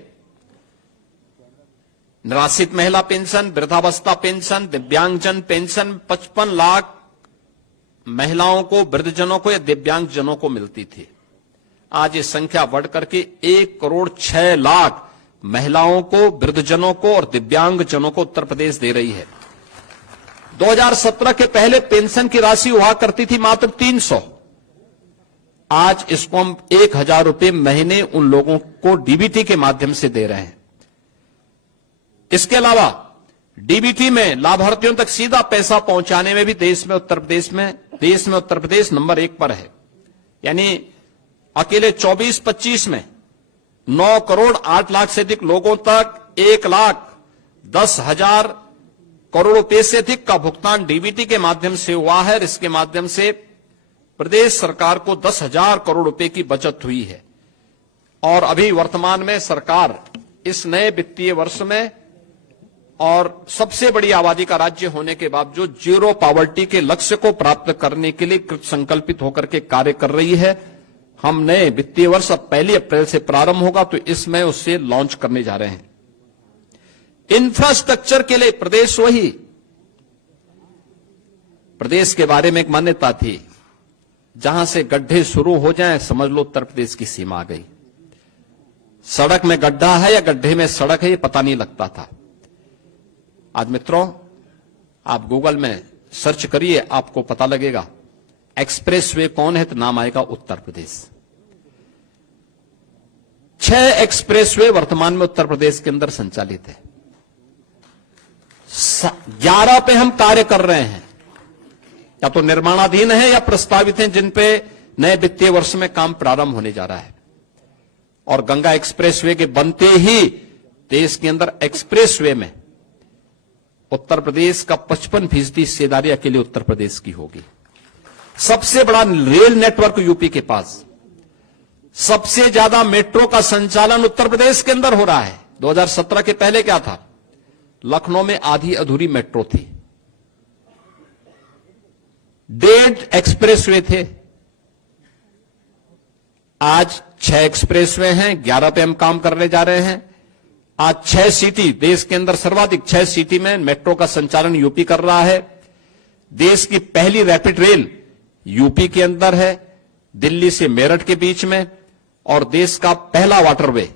निराश्रित महिला पेंशन, वृद्धावस्था पेंशन, दिव्यांगजन पेंशन 55 लाख महिलाओं को, वृद्धजनों को या दिव्यांगजनों को मिलती थी। आज ये संख्या बढ़कर के 1 करोड़ 6 लाख महिलाओं को, वृद्धजनों को और दिव्यांगजनों को उत्तर प्रदेश दे रही है। 2017 के पहले पेंशन की राशि हुआ करती थी मात्र 300। आज इसको हम 1,000 रुपए महीने उन लोगों को डीबीटी के माध्यम से दे रहे हैं। इसके अलावा डीबीटी में लाभार्थियों तक सीधा पैसा पहुंचाने में भी देश में उत्तर प्रदेश नंबर 1 पर है। यानी अकेले 24-25 में 9 करोड़ 8 लाख से अधिक लोगों तक 1,10,000 करोड़ रुपए से अधिक का भुगतान डीबीटी के माध्यम से हुआ है। इसके माध्यम से प्रदेश सरकार को 10,000 करोड़ रुपए की बचत हुई है। और अभी वर्तमान में सरकार इस नए वित्तीय वर्ष में और सबसे बड़ी आबादी का राज्य होने के बावजूद जीरो पॉवर्टी के लक्ष्य को प्राप्त करने के लिए कृत संकल्पित होकर के कार्य कर रही है। हम नए वित्तीय वर्ष अब 1 अप्रैल से प्रारंभ होगा तो इसमें उससे लॉन्च करने जा रहे हैं। इंफ्रास्ट्रक्चर के लिए प्रदेश के बारे में एक मान्यता थी, जहां से गड्ढे शुरू हो जाएं समझ लो उत्तर प्रदेश की सीमा आ गई। सड़क में गड्ढा है या गड्ढे में सड़क है ये पता नहीं लगता था। आज मित्रों, आप गूगल में सर्च करिए, आपको पता लगेगा एक्सप्रेसवे कौन है तो नाम आएगा उत्तर प्रदेश। 6 एक्सप्रेसवे वर्तमान में उत्तर प्रदेश के अंदर संचालित है। 11 पे हम कार्य कर रहे हैं, या तो निर्माणाधीन है या प्रस्तावित हैं, जिन पे नए वित्तीय वर्ष में काम प्रारंभ होने जा रहा है। और गंगा एक्सप्रेसवे के बनते ही देश के अंदर एक्सप्रेसवे में उत्तर प्रदेश का 55% हिस्सेदारी अकेले उत्तर प्रदेश की होगी। सबसे बड़ा रेल नेटवर्क यूपी के पास, सबसे ज्यादा मेट्रो का संचालन उत्तर प्रदेश के अंदर हो रहा है। 2017 के पहले क्या था? लखनऊ में आधी अधूरी मेट्रो थी, 1.5 एक्सप्रेसवे थे। आज 6 एक्सप्रेसवे हैं, 11 पे हम काम करने जा रहे हैं। आज 6 सिटी, देश के अंदर सर्वाधिक 6 सिटी में मेट्रो का संचालन यूपी कर रहा है। देश की पहली रैपिड रेल यूपी के अंदर है, दिल्ली से मेरठ के बीच में। और देश का पहला वाटरवे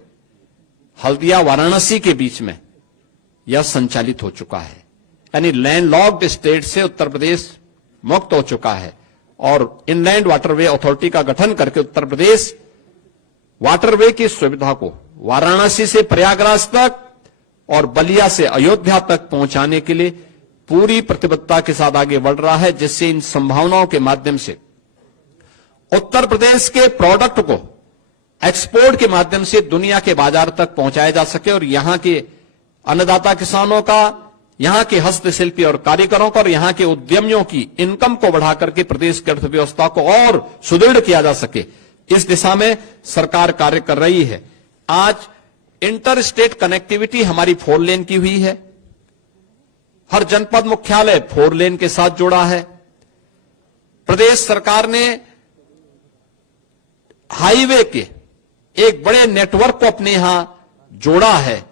हल्दिया वाराणसी के बीच में यह संचालित हो चुका है। यानी लैंडलॉक्ड स्टेट से उत्तर प्रदेश मुक्त हो चुका है और इनलैंड वाटरवे अथॉरिटी का गठन करके उत्तर प्रदेश वाटरवे की सुविधा को वाराणसी से प्रयागराज तक और बलिया से अयोध्या तक पहुंचाने के लिए पूरी प्रतिबद्धता के साथ आगे बढ़ रहा है, जिससे इन संभावनाओं के माध्यम से उत्तर प्रदेश के प्रोडक्ट को एक्सपोर्ट के माध्यम से दुनिया के बाजार तक पहुंचाया जा सके और यहां के अन्नदाता किसानों का, यहां के हस्तशिल्पी और कारीगरों का और यहां के उद्यमियों की इनकम को बढ़ाकर के प्रदेश की अर्थव्यवस्था को और सुदृढ़ किया जा सके, इस दिशा में सरकार कार्य कर रही है। आज इंटर स्टेट कनेक्टिविटी हमारी 4 लेन की हुई है। हर जनपद मुख्यालय 4 लेन के साथ जुड़ा है। प्रदेश सरकार ने हाईवे के एक बड़े नेटवर्क को अपने यहां जोड़ा है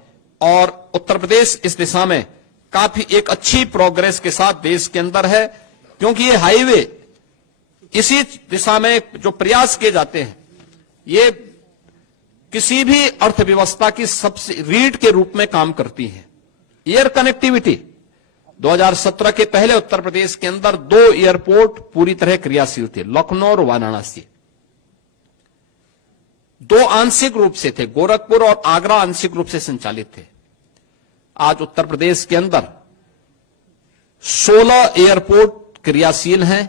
और उत्तर प्रदेश इस दिशा में काफी एक अच्छी प्रोग्रेस के साथ देश के अंदर है, क्योंकि ये हाईवे इसी दिशा में जो प्रयास किए जाते हैं, ये किसी भी अर्थव्यवस्था की सबसे रीढ़ के रूप में काम करती है। एयर कनेक्टिविटी 2017 के पहले उत्तर प्रदेश के अंदर 2 एयरपोर्ट पूरी तरह क्रियाशील थे, लखनऊ और वाराणसी। 2 आंशिक रूप से थे, गोरखपुर और आगरा आंशिक रूप से संचालित थे। आज उत्तर प्रदेश के अंदर 16 एयरपोर्ट क्रियाशील हैं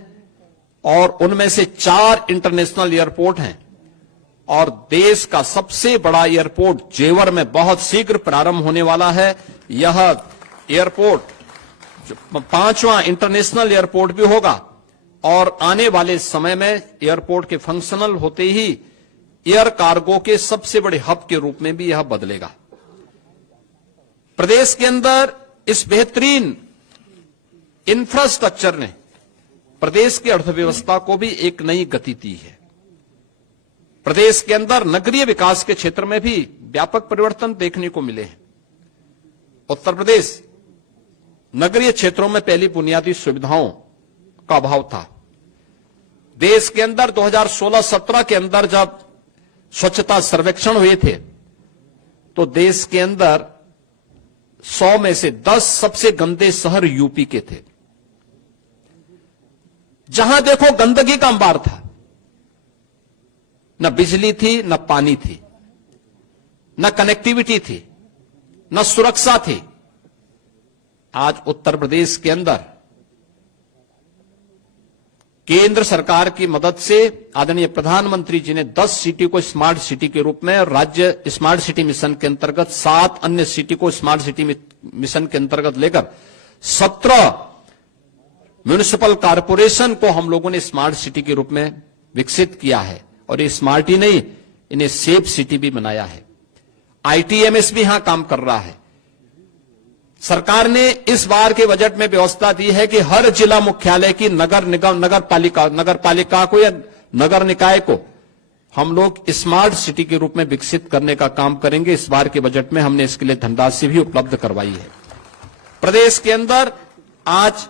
और उनमें से 4 इंटरनेशनल एयरपोर्ट हैं और देश का सबसे बड़ा एयरपोर्ट जेवर में बहुत शीघ्र प्रारंभ होने वाला है। यह एयरपोर्ट 5वां इंटरनेशनल एयरपोर्ट भी होगा और आने वाले समय में एयरपोर्ट के फंक्शनल होते ही एयर कार्गो के सबसे बड़े हब के रूप में भी यह बदलेगा। प्रदेश के अंदर इस बेहतरीन इंफ्रास्ट्रक्चर ने प्रदेश की अर्थव्यवस्था को भी एक नई गति दी है। प्रदेश के अंदर नगरीय विकास के क्षेत्र में भी व्यापक परिवर्तन देखने को मिले हैं। उत्तर प्रदेश नगरीय क्षेत्रों में पहली बुनियादी सुविधाओं का अभाव था। देश के अंदर 2016-17 के अंदर जब स्वच्छता सर्वेक्षण हुए थे तो देश के अंदर 100 में से 10 सबसे गंदे शहर यूपी के थे। जहां देखो गंदगी का अंबार था, न बिजली थी, न पानी थी, न कनेक्टिविटी थी, न सुरक्षा थी। आज उत्तर प्रदेश के अंदर केंद्र सरकार की मदद से आदरणीय प्रधानमंत्री जी ने 10 सिटी को स्मार्ट सिटी के रूप में और राज्य स्मार्ट सिटी मिशन के अंतर्गत 7 अन्य सिटी को स्मार्ट सिटी मिशन के अंतर्गत लेकर 17 म्युनिसिपल कॉरपोरेशन को हम लोगों ने स्मार्ट सिटी के रूप में विकसित किया है और ये स्मार्ट ही नहीं, इन्हें सेफ सिटी भी बनाया है। आईटीएमएस भी यहां काम कर रहा है। सरकार ने इस बार के बजट में व्यवस्था दी है कि हर जिला मुख्यालय की नगर निगम, नगर पालिका को या नगर निकाय को हम लोग स्मार्ट सिटी के रूप में विकसित करने का काम करेंगे। इस बार के बजट में हमने इसके लिए धनराशि भी उपलब्ध करवाई है। प्रदेश के अंदर आज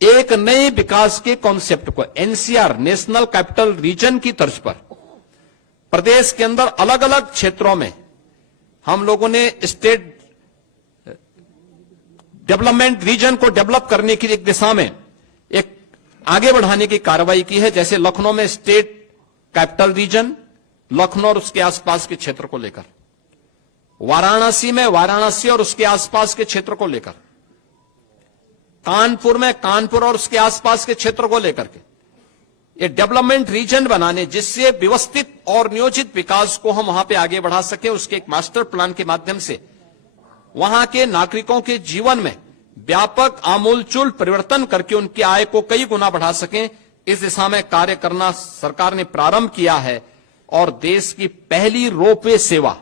एक नए विकास के कॉन्सेप्ट को एनसीआर, नेशनल कैपिटल रीजन की तर्ज पर प्रदेश के अंदर अलग अलग क्षेत्रों में हम लोगों ने स्टेट डेवलपमेंट रीजन को डेवलप करने की एक दिशा में एक आगे बढ़ाने की कार्रवाई की है। जैसे लखनऊ में स्टेट कैपिटल रीजन, लखनऊ और उसके आसपास के क्षेत्र को लेकर, वाराणसी में वाराणसी और उसके आसपास के क्षेत्र को लेकर, कानपुर में कानपुर और उसके आसपास के क्षेत्र को लेकर के ये डेवलपमेंट रीजन बनाने, जिससे व्यवस्थित और नियोजित विकास को हम वहां पे आगे बढ़ा सके। उसके एक मास्टर प्लान के माध्यम से वहां के नागरिकों के जीवन में व्यापक आमूलचूल परिवर्तन करके उनकी आय को कई गुना बढ़ा सकें, इस दिशा में कार्य करना सरकार ने प्रारंभ किया है। और देश की पहली रोपवे सेवा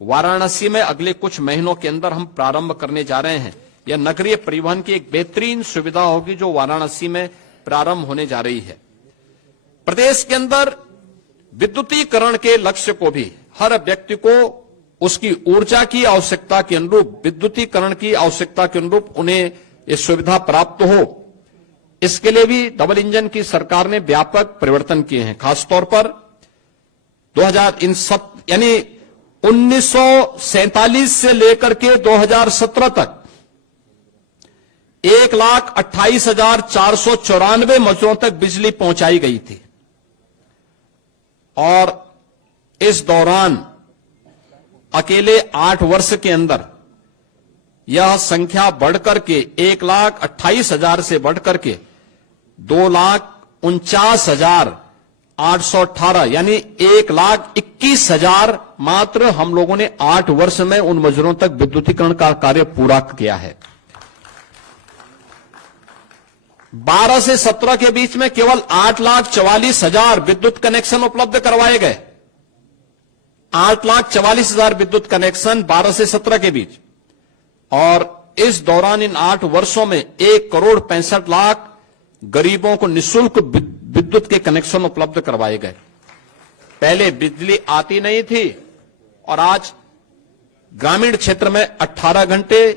वाराणसी में अगले कुछ महीनों के अंदर हम प्रारंभ करने जा रहे हैं। यह नगरीय परिवहन की एक बेहतरीन सुविधा होगी जो वाराणसी में प्रारंभ होने जा रही है। प्रदेश के अंदर विद्युतीकरण के लक्ष्य को भी हर व्यक्ति को उसकी ऊर्जा की आवश्यकता के अनुरूप, विद्युतीकरण की आवश्यकता के अनुरूप उन्हें ये सुविधा प्राप्त हो, इसके लिए भी डबल इंजन की सरकार ने व्यापक परिवर्तन किए हैं। खासतौर पर यानी 1947 से लेकर के 2017 तक 1,28,494 मजदूरों तक बिजली पहुंचाई गई थी और इस दौरान अकेले 8 वर्ष के अंदर यह संख्या बढ़कर के 1,28,000 से बढ़कर के 2,49,818 यानी 1,21,000 मात्र हम लोगों ने 8 वर्ष में उन मजदूरों तक विद्युतीकरण का कार्य पूरा किया है। 12 से 17 के बीच में केवल 8,44,000 विद्युत कनेक्शन उपलब्ध करवाए गए। 8,44,000 विद्युत कनेक्शन 12 से 17 के बीच, और इस दौरान इन 8 वर्षों में 1,65,00,000 गरीबों को निःशुल्क विद्युत के कनेक्शन उपलब्ध करवाए गए। पहले बिजली आती नहीं थी और आज ग्रामीण क्षेत्र में 18 घंटे,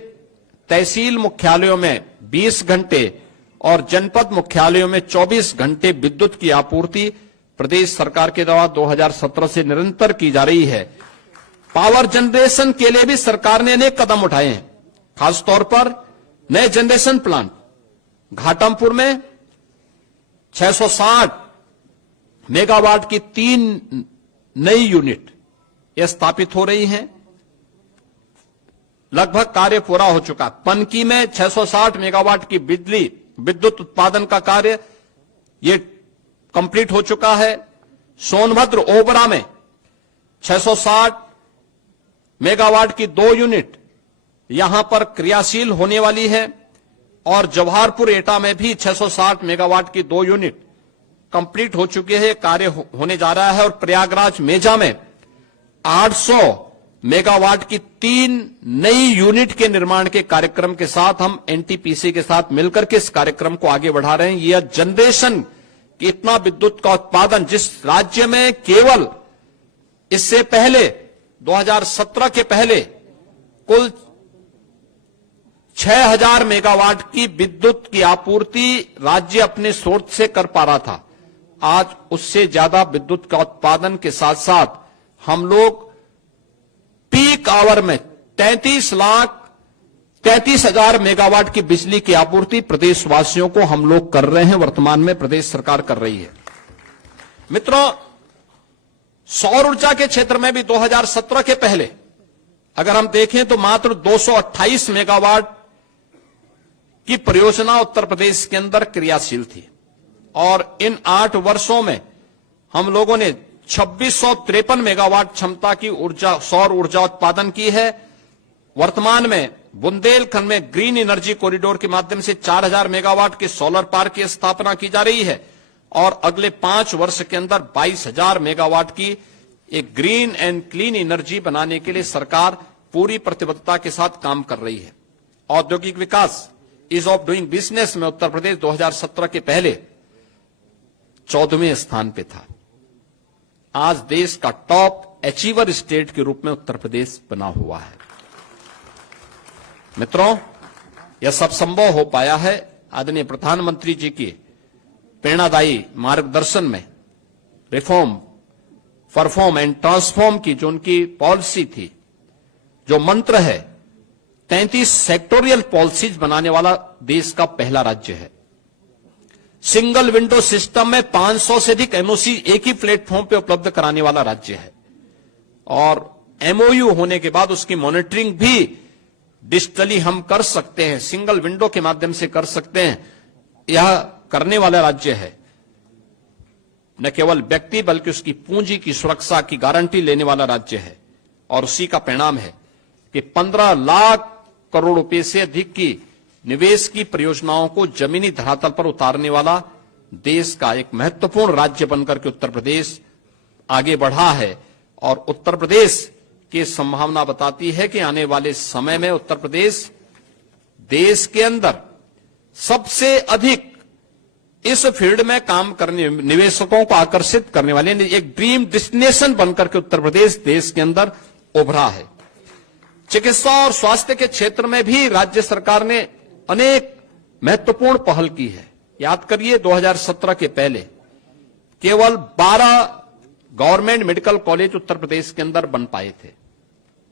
तहसील मुख्यालयों में 20 घंटे और जनपद मुख्यालयों में 24 घंटे विद्युत की आपूर्ति प्रदेश सरकार के द्वारा 2017 से निरंतर की जा रही है। पावर जनरेशन के लिए भी सरकार ने अनेक कदम उठाए हैं, खासतौर पर नए जनरेशन प्लांट घाटमपुर में 660 मेगावाट की 3 नई यूनिट यह स्थापित हो रही हैं। लगभग कार्य पूरा हो चुका। पनकी में 660 मेगावाट की विद्युत उत्पादन का कार्य यह कंप्लीट हो चुका है। सोनभद्र ओबरा में 660 मेगावाट की 2 यूनिट यहां पर क्रियाशील होने वाली है और जवाहरपुर एटा में भी 660 मेगावाट की 2 यूनिट कंप्लीट हो चुके हैं, कार्य होने जा रहा है। और प्रयागराज मेजा में 800 मेगावाट की 3 नई यूनिट के निर्माण के कार्यक्रम के साथ हम एनटीपीसी के साथ मिलकर के इस कार्यक्रम को आगे बढ़ा रहे हैं। यह जनरेशन कि इतना विद्युत का उत्पादन जिस राज्य में केवल इससे पहले 2017 के पहले कुल 6,000 मेगावाट की विद्युत की आपूर्ति राज्य अपने स्रोत से कर पा रहा था, आज उससे ज्यादा विद्युत का उत्पादन के साथ साथ हम लोग पीक आवर में 33,33,000 मेगावाट की बिजली की आपूर्ति प्रदेशवासियों को हम लोग कर रहे हैं। वर्तमान में प्रदेश सरकार कर रही है। मित्रों, सौर ऊर्जा के क्षेत्र में भी 2017 के पहले अगर हम देखें तो मात्र 228 मेगावाट की परियोजना उत्तर प्रदेश के अंदर क्रियाशील थी और इन 8 वर्षों में हम लोगों ने 2653 मेगावाट क्षमता की सौर ऊर्जा उत्पादन की है। वर्तमान में बुंदेलखंड में ग्रीन एनर्जी कॉरिडोर के माध्यम से 4,000 मेगावाट के सोलर पार्क की स्थापना की जा रही है और अगले 5 वर्ष के अंदर 22,000 मेगावाट की एक ग्रीन एंड क्लीन एनर्जी बनाने के लिए सरकार पूरी प्रतिबद्धता के साथ काम कर रही है। औद्योगिक विकास, ईज ऑफ डूइंग बिजनेस में उत्तर प्रदेश 2017 के पहले 14वें स्थान पे था। आज देश का टॉप अचीवर स्टेट के रूप में उत्तर प्रदेश बना हुआ है। मित्रों, यह सब संभव हो पाया है आदरणीय प्रधानमंत्री जी की प्रेरणादायी मार्गदर्शन में। रिफॉर्म, परफॉर्म एंड ट्रांसफॉर्म की जो उनकी पॉलिसी थी, जो मंत्र है, 33 सेक्टोरियल पॉलिसीज बनाने वाला देश का पहला राज्य है। सिंगल विंडो सिस्टम में 500 से अधिक एमओसी एक ही प्लेटफॉर्म पे उपलब्ध कराने वाला राज्य है और एमओयू होने के बाद उसकी मॉनिटरिंग भी डिजिटली हम कर सकते हैं, सिंगल विंडो के माध्यम से कर सकते हैं। यह करने वाला राज्य है। न केवल व्यक्ति बल्कि उसकी पूंजी की सुरक्षा की गारंटी लेने वाला राज्य है और उसी का परिणाम है कि 15 लाख करोड़ रुपए से अधिक की निवेश की परियोजनाओं को जमीनी धरातल पर उतारने वाला देश का एक महत्वपूर्ण राज्य बनकर के उत्तर प्रदेश आगे बढ़ा है। और उत्तर प्रदेश की संभावना बताती है कि आने वाले समय में उत्तर प्रदेश देश के अंदर सबसे अधिक इस फील्ड में काम करने, निवेशकों को आकर्षित करने वाले एक ड्रीम डेस्टिनेशन बनकर के उत्तर प्रदेश देश के अंदर उभरा है। चिकित्सा और स्वास्थ्य के क्षेत्र में भी राज्य सरकार ने अनेक महत्वपूर्ण पहल की है। याद करिए, 2017 के पहले केवल 12 government medical college Uttar Pradesh के अंदर बन पाए थे।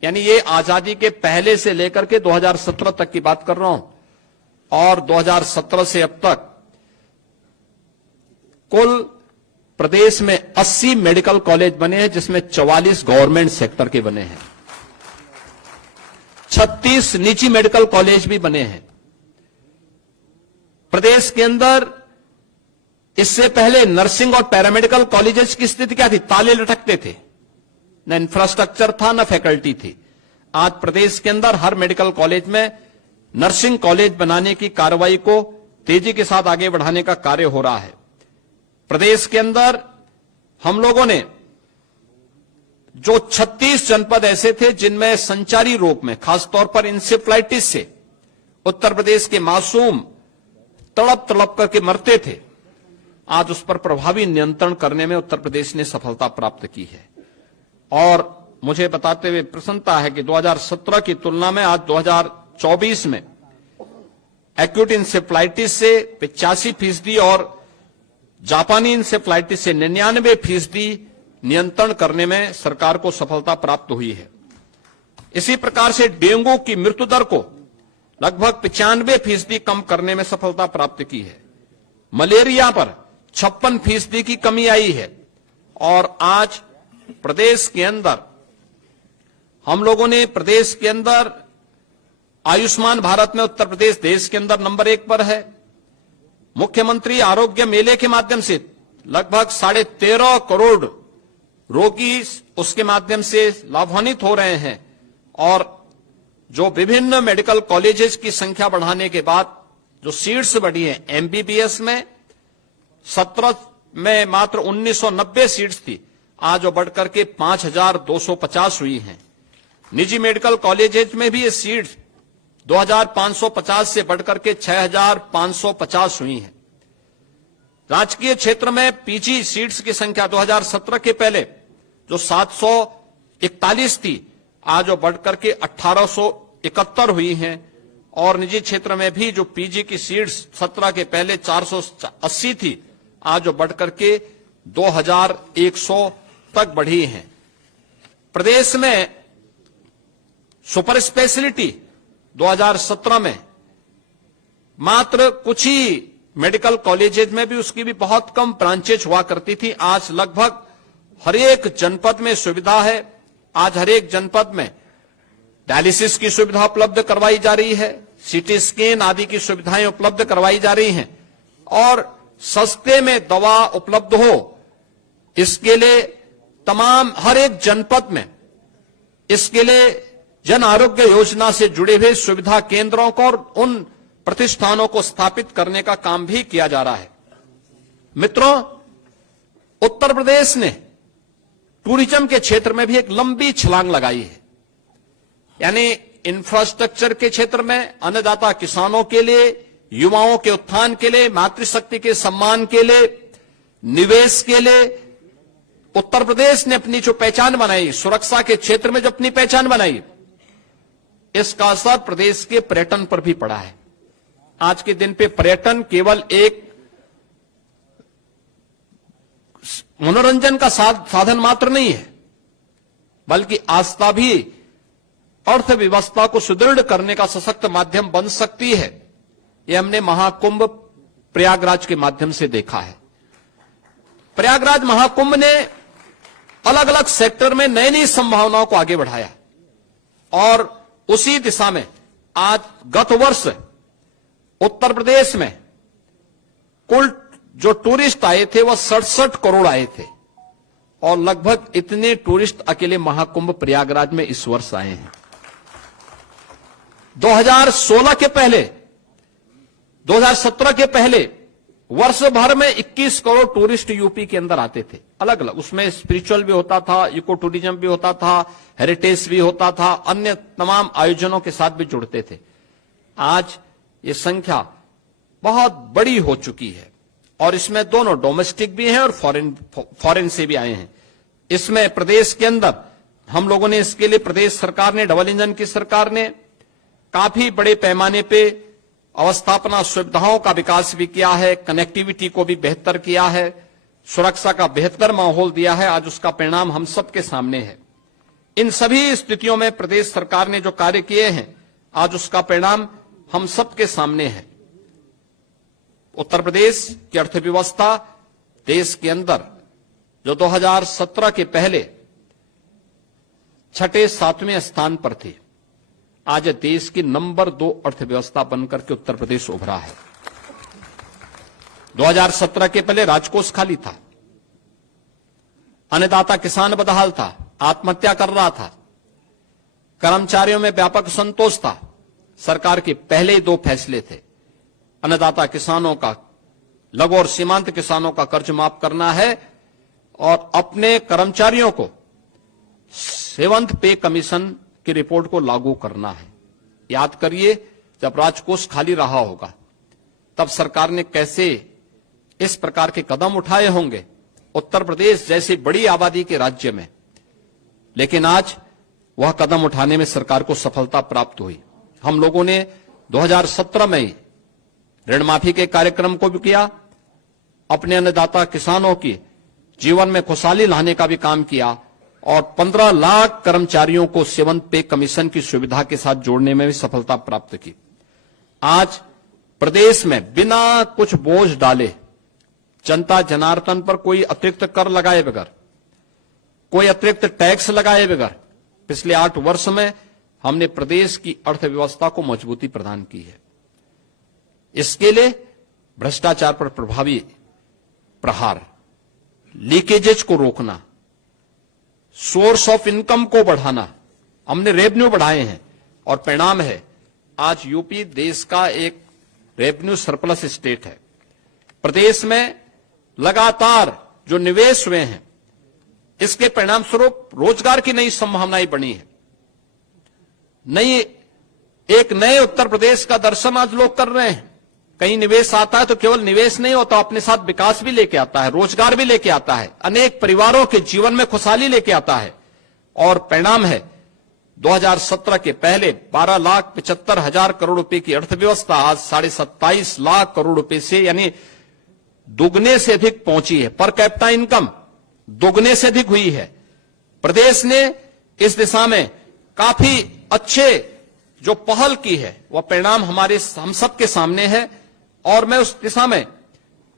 यानी ये आजादी के पहले से लेकर के 2017 तक की बात कर रहा हूं, और 2017 से अब तक कुल प्रदेश में 80 मेडिकल कॉलेज बने हैं, जिसमें 44 गवर्नमेंट सेक्टर के बने हैं, 36 निजी मेडिकल कॉलेज भी बने हैं। प्रदेश के अंदर इससे पहले नर्सिंग और पैरामेडिकल कॉलेजेस की स्थिति क्या थी? ताले लटकते थे, न इंफ्रास्ट्रक्चर था न फैकल्टी थी। आज प्रदेश के अंदर हर मेडिकल कॉलेज में नर्सिंग कॉलेज बनाने की कार्रवाई को तेजी के साथ आगे बढ़ाने का कार्य हो रहा है। प्रदेश के अंदर हम लोगों ने जो 36 जनपद ऐसे थे जिनमें संचारी रोग में, खासतौर पर इंसेफ्लाइटिस से उत्तर प्रदेश के मासूम तड़प तड़प करके मरते थे, आज उस पर प्रभावी नियंत्रण करने में उत्तर प्रदेश ने सफलता प्राप्त की है। और मुझे बताते हुए प्रसन्नता है कि 2017 की तुलना में आज 2024 में एक्यूट इंसेफ्लाइटिस से 85% और जापानी इंसेफ्लाइटिस से 99% नियंत्रण करने में सरकार को सफलता प्राप्त हुई है। इसी प्रकार से डेंगू की मृत्यु दर को लगभग 95% कम करने में सफलता प्राप्त की है। मलेरिया पर 56% की कमी आई है। और आज प्रदेश के अंदर हम लोगों ने प्रदेश के अंदर आयुष्मान भारत में उत्तर प्रदेश देश के अंदर नंबर 1 पर है। मुख्यमंत्री आरोग्य मेले के माध्यम से लगभग 13.5 करोड़ रोगी उसके माध्यम से लाभान्वित हो रहे हैं। और जो विभिन्न मेडिकल कॉलेजेस की संख्या बढ़ाने के बाद जो सीट्स बढ़ी है, एमबीबीएस में 17 में मात्र 1990 सीट्स थी, आज वो बढ़कर के 5250 हुई हैं। निजी मेडिकल कॉलेजेस में भी ये सीट्स 2550 से बढ़कर के 6550 हुई हैं। राजकीय क्षेत्र में पीजी सीट्स की संख्या 2017 के पहले जो 741 थी, आज वो बढ़कर के 1871 हुई हैं। और निजी क्षेत्र में भी जो पीजी की सीट्स 17 के पहले 480 थी, आज वो बढ़कर के 2100 तक बढ़ी हैं। प्रदेश में सुपर स्पेशलिटी 2017 में मात्र कुछ ही मेडिकल कॉलेजेस में भी उसकी भी बहुत कम ब्रांचेज हुआ करती थी। आज लगभग हर एक जनपद में सुविधा है। आज हर एक जनपद में डायलिसिस की सुविधा उपलब्ध करवाई जा रही है, सीटी स्कैन आदि की सुविधाएं उपलब्ध करवाई जा रही हैं, और सस्ते में दवा उपलब्ध हो इसके लिए तमाम हर एक जनपद में इसके लिए जन आरोग्य योजना से जुड़े हुए सुविधा केंद्रों को और उन प्रतिष्ठानों को स्थापित करने का काम भी किया जा रहा है। मित्रों, उत्तर प्रदेश ने टूरिज्म के क्षेत्र में भी एक लंबी छलांग लगाई है। यानी इंफ्रास्ट्रक्चर के क्षेत्र में अन्नदाता किसानों के लिए, युवाओं के उत्थान के लिए, मातृशक्ति के सम्मान के लिए, निवेश के लिए उत्तर प्रदेश ने अपनी जो पहचान बनाई, सुरक्षा के क्षेत्र में जो अपनी पहचान बनाई, इसका असर प्रदेश के पर्यटन पर भी पड़ा है। आज के दिन पे पर्यटन केवल एक मनोरंजन का साधन मात्र नहीं है, बल्कि आस्था भी अर्थव्यवस्था को सुदृढ़ करने का सशक्त माध्यम बन सकती है। यह हमने महाकुंभ प्रयागराज के माध्यम से देखा है। प्रयागराज महाकुंभ ने अलग अलग सेक्टर में नई नई संभावनाओं को आगे बढ़ाया, और उसी दिशा में आज गत वर्ष उत्तर प्रदेश में कुल जो टूरिस्ट आए थे वह 67 करोड़ आए थे, और लगभग इतने टूरिस्ट अकेले महाकुंभ प्रयागराज में इस वर्ष आए हैं। 2016 के पहले, 2017 के पहले वर्ष भर में 21 करोड़ टूरिस्ट यूपी के अंदर आते थे, अलग अलग। उसमें स्पिरिचुअल भी होता था, इको टूरिज्म भी होता था, हेरिटेज भी होता था, अन्य तमाम आयोजनों के साथ भी जुड़ते थे। आज ये संख्या बहुत बड़ी हो चुकी है, और इसमें दोनों डोमेस्टिक भी हैं और फॉरेन से भी आए हैं। इसमें प्रदेश के अंदर हम लोगों ने इसके लिए, प्रदेश सरकार ने, डबल इंजन की सरकार ने काफी बड़े पैमाने पे अवस्थापना सुविधाओं का विकास भी किया है, कनेक्टिविटी को भी बेहतर किया है, सुरक्षा का बेहतर माहौल दिया है, आज उसका परिणाम हम सबके सामने है। इन सभी स्थितियों में प्रदेश सरकार ने जो कार्य किए हैं, आज उसका परिणाम हम सबके सामने है। उत्तर प्रदेश की अर्थव्यवस्था देश के अंदर जो 2017 के पहले 6-7वें स्थान पर थी, आज देश की नंबर 2 अर्थव्यवस्था बनकर के उत्तर प्रदेश उभरा है। 2017 के पहले राजकोष खाली था, अन्नदाता किसान बदहाल था, आत्महत्या कर रहा था, कर्मचारियों में व्यापक असंतोष था। सरकार के पहले ही 2 फैसले थे, अन्नदाता किसानों का, लघु और सीमांत किसानों का कर्ज माफ करना है और अपने कर्मचारियों को 7th पे कमीशन की रिपोर्ट को लागू करना है। याद करिए, जब राजकोष खाली रहा होगा तब सरकार ने कैसे इस प्रकार के कदम उठाए होंगे उत्तर प्रदेश जैसी बड़ी आबादी के राज्य में, लेकिन आज वह कदम उठाने में सरकार को सफलता प्राप्त हुई। हम लोगों ने 2017 में ही ऋण माफी के कार्यक्रम को भी किया, अपने अन्नदाता किसानों की जीवन में खुशहाली लाने का भी काम किया और 15 लाख कर्मचारियों को 7th पे कमीशन की सुविधा के साथ जोड़ने में भी सफलता प्राप्त की। आज प्रदेश में बिना कुछ बोझ डाले, जनता जनार्दन पर कोई अतिरिक्त कर लगाए बगैर, कोई अतिरिक्त टैक्स लगाए बगैर पिछले 8 वर्ष में हमने प्रदेश की अर्थव्यवस्था को मजबूती प्रदान की है। इसके लिए भ्रष्टाचार पर प्रभावी प्रहार, लीकेजेज को रोकना, सोर्स ऑफ इनकम को बढ़ाना, हमने रेवेन्यू बढ़ाए हैं और परिणाम है आज यूपी देश का एक रेवेन्यू सरप्लस स्टेट है। प्रदेश में लगातार जो निवेश हुए हैं, इसके परिणाम स्वरूप रोजगार की नई संभावनाएं बनी है। एक नए उत्तर प्रदेश का दर्शन आज लोग कर रहे हैं। कहीं निवेश आता है तो केवल निवेश नहीं होता, अपने साथ विकास भी लेके आता है, रोजगार भी लेके आता है, अनेक परिवारों के जीवन में खुशहाली लेके आता है। और परिणाम है 2017 के पहले 12,75,000 करोड़ रुपए की अर्थव्यवस्था आज 27.5 लाख करोड़ रुपए से, यानी दुगने से अधिक पहुंची है। पर कैपिटा इनकम दुगने से अधिक हुई है। प्रदेश ने इस दिशा में काफी अच्छे जो पहल की है, वह परिणाम हम सबके सामने है और मैं उस दिशा में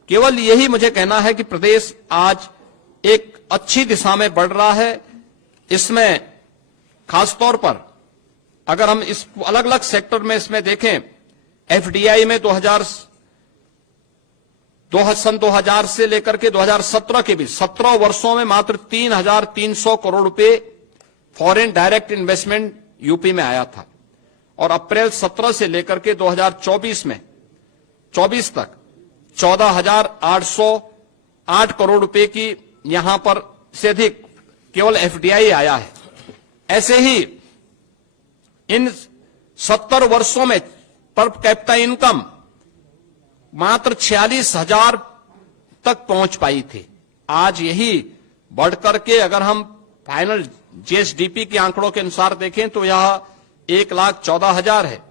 केवल यही मुझे कहना है कि प्रदेश आज एक अच्छी दिशा में बढ़ रहा है। इसमें खासतौर पर अगर हम इस अलग अलग सेक्टर में इसमें देखें, एफडीआई में 2000 से लेकर के 2017 के बीच 17 वर्षों में मात्र 3,300 करोड़ रुपए फॉरेन डायरेक्ट इन्वेस्टमेंट यूपी में आया था और अप्रैल 17 से लेकर के 2024 तक 14,808 करोड़ रुपए की यहां पर से अधिक केवल एफडीआई आया है। ऐसे ही इन 70 वर्षों में पर कैपिटा इनकम मात्र 46,000 तक पहुंच पाई थी। आज यही बढ़कर के अगर हम फाइनल जीएसडीपी के आंकड़ों के अनुसार देखें तो यह 1,14,000 है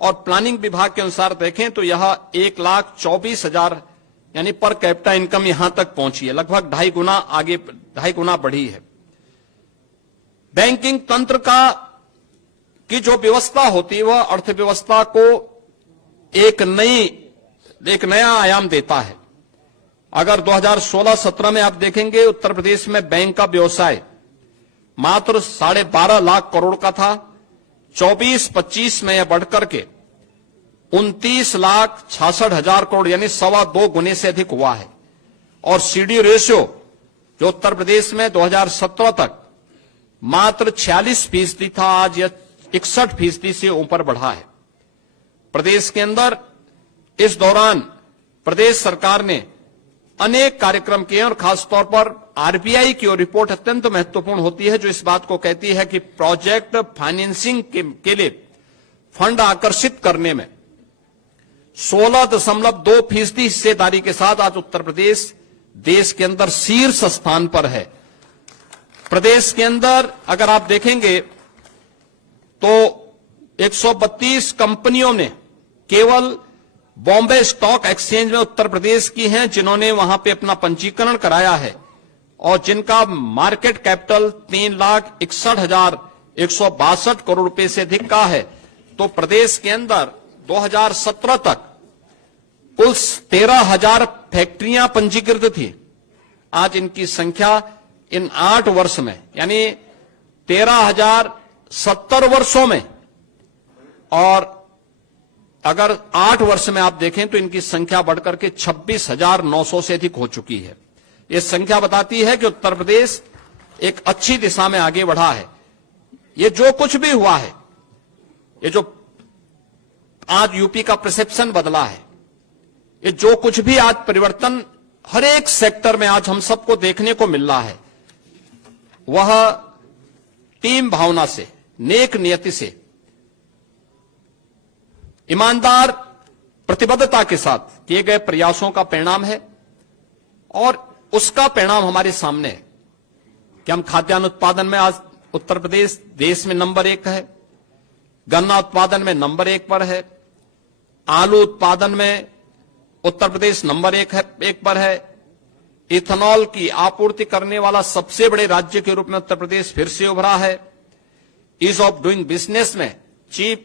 और प्लानिंग विभाग के अनुसार देखें तो यह 1,24,000 यानी पर कैपिटा इनकम यहां तक पहुंची है, लगभग 2.5 गुना बढ़ी है। बैंकिंग तंत्र की जो व्यवस्था होती है वह अर्थव्यवस्था को एक नया आयाम देता है। अगर 2016-17 में आप देखेंगे उत्तर प्रदेश में बैंक का व्यवसाय मात्र 12.5 लाख करोड़ का था, 24-25 में यह बढ़कर के 29,66,000 करोड़ यानी 2.25 गुने से अधिक हुआ है। और सीडी रेशियो जो उत्तर प्रदेश में 2017 तक मात्र 46% था, आज यह 61% से ऊपर बढ़ा है। प्रदेश के अंदर इस दौरान प्रदेश सरकार ने अनेक कार्यक्रम किए और खासतौर पर आरबीआई की रिपोर्ट अत्यंत महत्वपूर्ण होती है जो इस बात को कहती है कि प्रोजेक्ट फाइनेंसिंग के लिए फंड आकर्षित करने में 16.2% हिस्सेदारी के साथ आज उत्तर प्रदेश देश के अंदर शीर्ष स्थान पर है। प्रदेश के अंदर अगर आप देखेंगे तो 132 कंपनियों ने केवल बॉम्बे स्टॉक एक्सचेंज में उत्तर प्रदेश की हैं, जिन्होंने वहां पे अपना पंजीकरण कराया है और जिनका मार्केट कैपिटल 3,61,162 करोड़ रुपए से अधिक का है। तो प्रदेश के अंदर 2017 तक कुल 13,000 फैक्ट्रियां पंजीकृत थी। आज इनकी संख्या इन 8 वर्ष में यानी 13,070 वर्षों में, और अगर 8 वर्ष में आप देखें तो इनकी संख्या बढ़कर के 26,900 से अधिक हो चुकी है। यह संख्या बताती है कि उत्तर प्रदेश एक अच्छी दिशा में आगे बढ़ा है। ये जो कुछ भी हुआ है, ये जो आज यूपी का परसेप्शन बदला है, ये जो कुछ भी आज परिवर्तन हर एक सेक्टर में आज हम सबको देखने को मिल रहा है, वह टीम भावना से, नेक नियति से, ईमानदार प्रतिबद्धता के साथ किए गए प्रयासों का परिणाम है। और उसका परिणाम हमारे सामने है कि हम खाद्यान्न उत्पादन में आज उत्तर प्रदेश देश में नंबर 1 है, गन्ना उत्पादन में नंबर 1 पर है, आलू उत्पादन में उत्तर प्रदेश नंबर 1 पर है, इथेनॉल की आपूर्ति करने वाला सबसे बड़े राज्य के रूप में उत्तर प्रदेश फिर से उभरा है। ईज ऑफ डूइंग बिजनेस में चीफ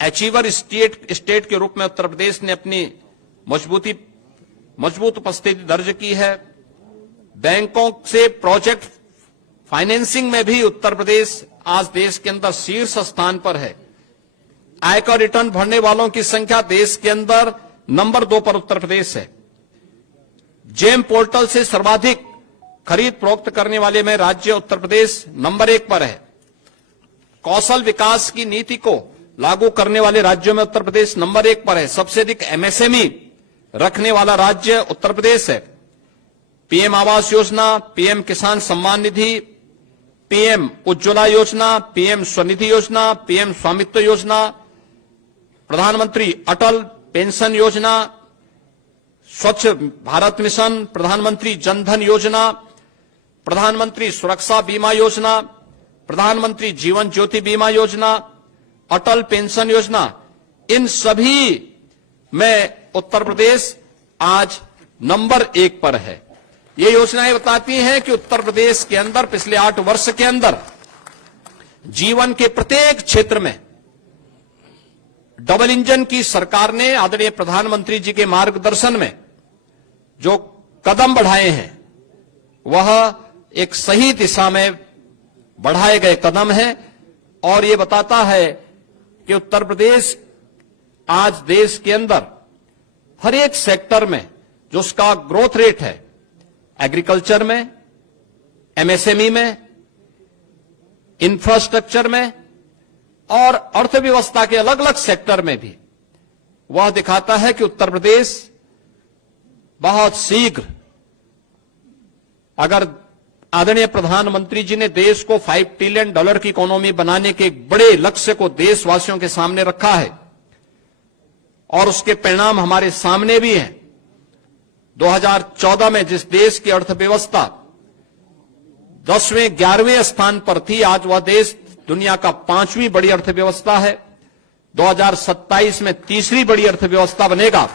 अचीवर स्टेट के रूप में उत्तर प्रदेश ने अपनी मजबूत उपस्थिति दर्ज की है। बैंकों से प्रोजेक्ट फाइनेंसिंग में भी उत्तर प्रदेश आज देश के अंदर शीर्ष स्थान पर है। आयकर रिटर्न भरने वालों की संख्या देश के अंदर नंबर 2 पर उत्तर प्रदेश है। जेम पोर्टल से सर्वाधिक खरीद फरोख्त करने वाले में राज्य उत्तर प्रदेश नंबर 1 पर है। कौशल विकास की नीति को लागू करने वाले राज्यों में उत्तर प्रदेश नंबर 1 पर है। सबसे अधिक एमएसएमई रखने वाला राज्य उत्तर प्रदेश है। पीएम आवास योजना, पीएम किसान सम्मान निधि, पीएम उज्ज्वला योजना, पीएम स्वनिधि योजना, पीएम स्वामित्व योजना, प्रधानमंत्री अटल पेंशन योजना, स्वच्छ भारत मिशन, प्रधानमंत्री जनधन योजना, प्रधानमंत्री सुरक्षा बीमा योजना, प्रधानमंत्री जीवन ज्योति बीमा योजना, अटल पेंशन योजना, इन सभी में उत्तर प्रदेश आज नंबर 1 पर है। ये योजनाएं बताती हैं कि उत्तर प्रदेश के अंदर पिछले 8 वर्ष के अंदर जीवन के प्रत्येक क्षेत्र में डबल इंजन की सरकार ने आदरणीय प्रधानमंत्री जी के मार्गदर्शन में जो कदम बढ़ाए हैं, वह एक सही दिशा में बढ़ाए गए कदम हैं। और ये बताता है कि उत्तर प्रदेश आज देश के अंदर हर एक सेक्टर में जो उसका ग्रोथ रेट है, एग्रीकल्चर में, एमएसएमई में, इंफ्रास्ट्रक्चर में और अर्थव्यवस्था के अलग अलग सेक्टर में भी, वह दिखाता है कि उत्तर प्रदेश बहुत शीघ्र, अगर आदरणीय प्रधानमंत्री जी ने देश को $5 ट्रिलियन की इकोनॉमी बनाने के एक बड़े लक्ष्य को देशवासियों के सामने रखा है और उसके परिणाम हमारे सामने भी हैं। 2014 में जिस देश की अर्थव्यवस्था 10वें 11वें स्थान पर थी, आज वह देश दुनिया का 5वीं बड़ी अर्थव्यवस्था है। 2027 में तीसरी बड़ी अर्थव्यवस्था बनेगा।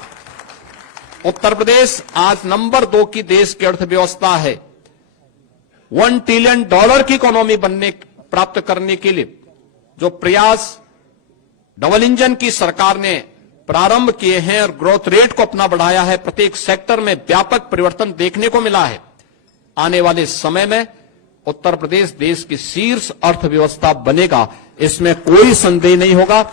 उत्तर प्रदेश आज नंबर 2 की देश की अर्थव्यवस्था है। $1 ट्रिलियन की इकोनॉमी प्राप्त करने के लिए जो प्रयास डबल इंजन की सरकार ने प्रारंभ किए हैं और ग्रोथ रेट को अपना बढ़ाया है, प्रत्येक सेक्टर में व्यापक परिवर्तन देखने को मिला है। आने वाले समय में उत्तर प्रदेश देश की शीर्ष अर्थव्यवस्था बनेगा, इसमें कोई संदेह नहीं होगा।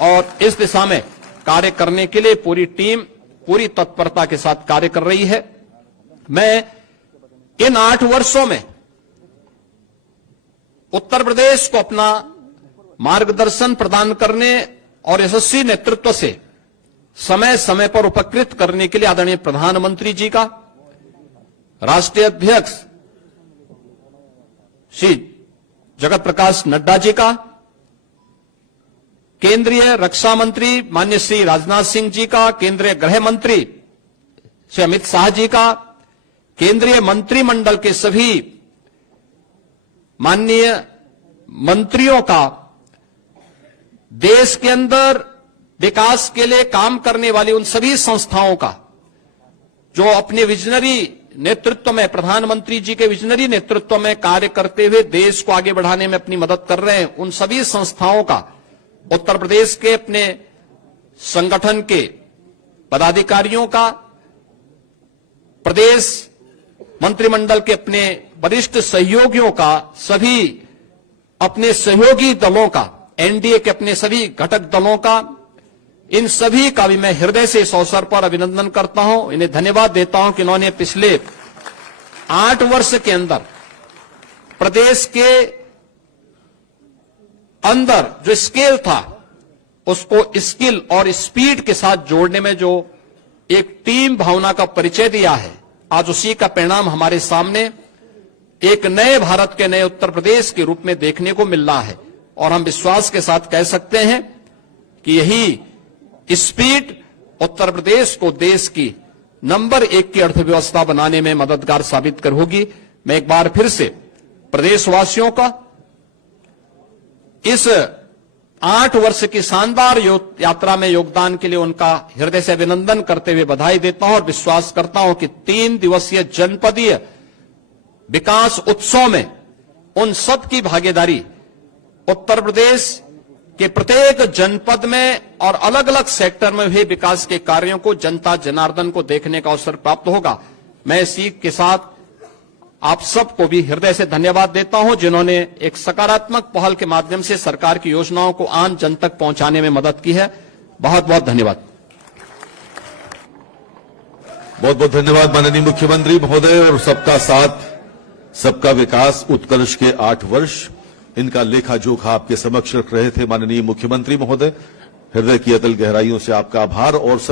और इस दिशा में कार्य करने के लिए पूरी टीम पूरी तत्परता के साथ कार्य कर रही है। मैं इन 8 वर्षों में उत्तर प्रदेश को अपना मार्गदर्शन प्रदान करने और यशस्वी नेतृत्व से समय समय पर उपकृत करने के लिए आदरणीय प्रधानमंत्री जी का, राष्ट्रीय अध्यक्ष श्री जगत प्रकाश नड्डा जी का, केंद्रीय रक्षा मंत्री माननीय श्री राजनाथ सिंह जी का, केंद्रीय गृह मंत्री श्री अमित शाह जी का, केंद्रीय मंत्रिमंडल के सभी माननीय मंत्रियों का, देश के अंदर विकास के लिए काम करने वाली उन सभी संस्थाओं का जो अपने विजनरी नेतृत्व में, प्रधानमंत्री जी के विजनरी नेतृत्व में कार्य करते हुए देश को आगे बढ़ाने में अपनी मदद कर रहे हैं, उन सभी संस्थाओं का, उत्तर प्रदेश के अपने संगठन के पदाधिकारियों का, प्रदेश मंत्रिमंडल के अपने वरिष्ठ सहयोगियों का, सभी अपने सहयोगी दलों का, एनडीए के अपने सभी घटक दलों का, इन सभी का भी मैं हृदय से इस अवसर पर अभिनंदन करता हूं, इन्हें धन्यवाद देता हूं कि इन्होंने पिछले 8 वर्ष के अंदर प्रदेश के अंदर जो स्केल था उसको स्किल और स्पीड के साथ जोड़ने में जो एक टीम भावना का परिचय दिया है, आज उसी का परिणाम हमारे सामने एक नए भारत के, नए उत्तर प्रदेश के रूप में देखने को मिल रहा है। और हम विश्वास के साथ कह सकते हैं कि यही स्पीड उत्तर प्रदेश को देश की नंबर 1 की अर्थव्यवस्था बनाने में मददगार साबित कर होगी। मैं एक बार फिर से प्रदेशवासियों का इस 8 वर्ष की शानदार यात्रा में योगदान के लिए उनका हृदय से अभिनंदन करते हुए बधाई देता हूं और विश्वास करता हूं कि 3 दिवसीय जनपदीय विकास उत्सव में उन सब की भागीदारी, उत्तर प्रदेश के प्रत्येक जनपद में और अलग अलग सेक्टर में हुए विकास के कार्यों को जनता जनार्दन को देखने का अवसर प्राप्त होगा। मैं इसी के साथ आप सबको भी हृदय से धन्यवाद देता हूं जिन्होंने एक सकारात्मक पहल के माध्यम से सरकार की योजनाओं को आम जन तक पहुंचाने में मदद की है। बहुत बहुत धन्यवाद। बहुत बहुत धन्यवाद माननीय मुख्यमंत्री महोदय। और सबका साथ सबका विकास उत्कर्ष के 8 वर्ष, इनका लेखा जोखा आपके समक्ष रख रहे थे माननीय मुख्यमंत्री महोदय। हृदय की अतल गहराइयों से आपका आभार। और